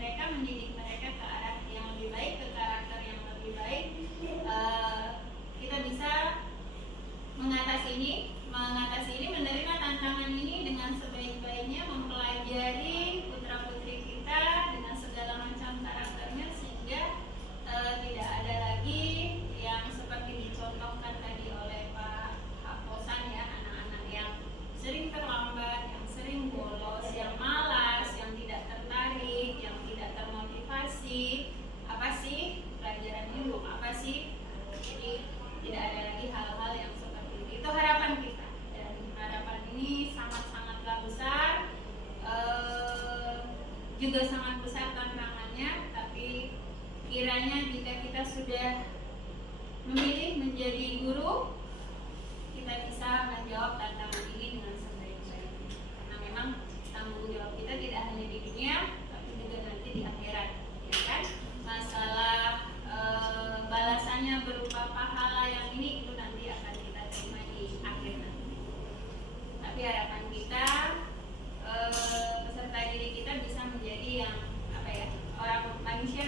mereka ke arah yang lebih baik, ke karakter yang lebih baik, kita bisa mengatasi ini, menerima tantangan ini dengan sebaik-baiknya, mempelajari putra-putri kita dengan besar tantangannya, tapi kiranya jika kita sudah memilih menjadi guru, kita bisa menjawab tantangan ini dengan sebaik-baiknya. Karena memang tanggung jawab kita tidak hanya di dunia, tapi juga nanti di akhirat, ya kan? Masalah balasannya berupa pahala yang ini itu nanti akan kita terima di akhir nanti. Tapi harapan kita peserta didik kita bisa menjadi yang orang manusia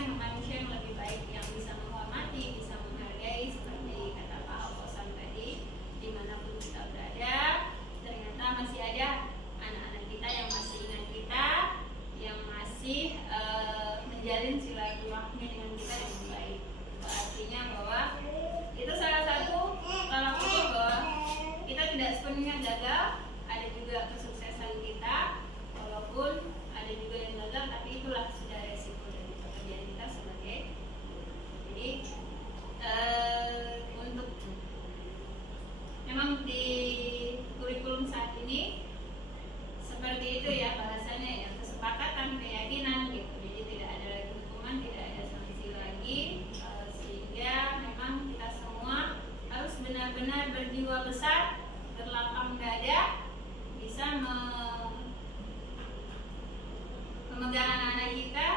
yang lebih baik, yang bisa menghormati, bisa menghargai, seperti kata Pak Alkosan tadi, dimanapun kita berada, ternyata masih ada anak-anak kita yang masih ingat kita, yang masih menjalin silaturahmi dengan kita yang baik. Artinya bahwa itu salah satu tolak ukur bahwa kita tidak sepenuhnya gagal, ada juga kesuksesan kita, walaupun ada juga yang gagal, tapi itulah sudah resiko dari pekerjaan kita sebagai guru. Jadi untuk memang di kurikulum saat ini seperti itu ya bahasanya ya, kesepakatan, keyakinan gitu. Jadi tidak ada lagi hukuman, tidak ada sanksi lagi, sehingga memang kita semua harus benar-benar berjiwa besar, berlapang dada, bisa memegang anak-anak kita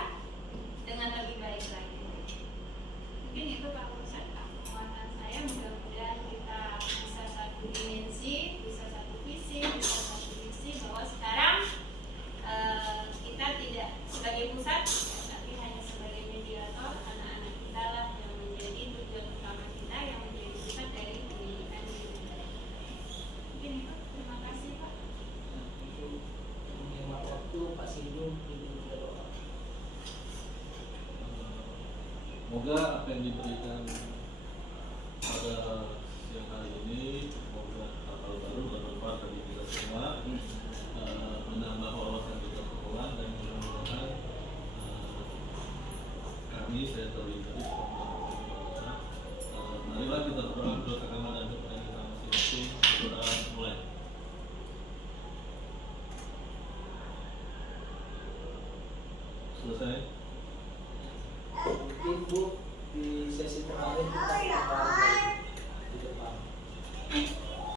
dengan lebih baik lagi. Mungkin itu Pak Ustadz, penguatan saya. Mudah-mudahan kita bisa satu dimensi, bisa satu visi, bisa satu visi bahwa sekarang kita tidak sebagai pusat, tapi hanya sebagai mediator. Anak-anak kita lah yang menjadi tujuan utama kita, yang menjadi pusat dari pendidikan ini. Mungkin itu. Terima kasih Pak. Untuk menghemat waktu, Pak Sinjung itu juga doa. Semoga apa yang diberikan pada siang hari ini, semoga hal baru bermanfaat bagi kita semua, menambah wawasan kita semua, dan mudah-mudahan saya terlibat. Marilah kita berdoa untuk agama dan kepada kita masing-masing. Berdoa mulai. Selesai. Mungkin Bu, di sesi terakhir kita akan di depan.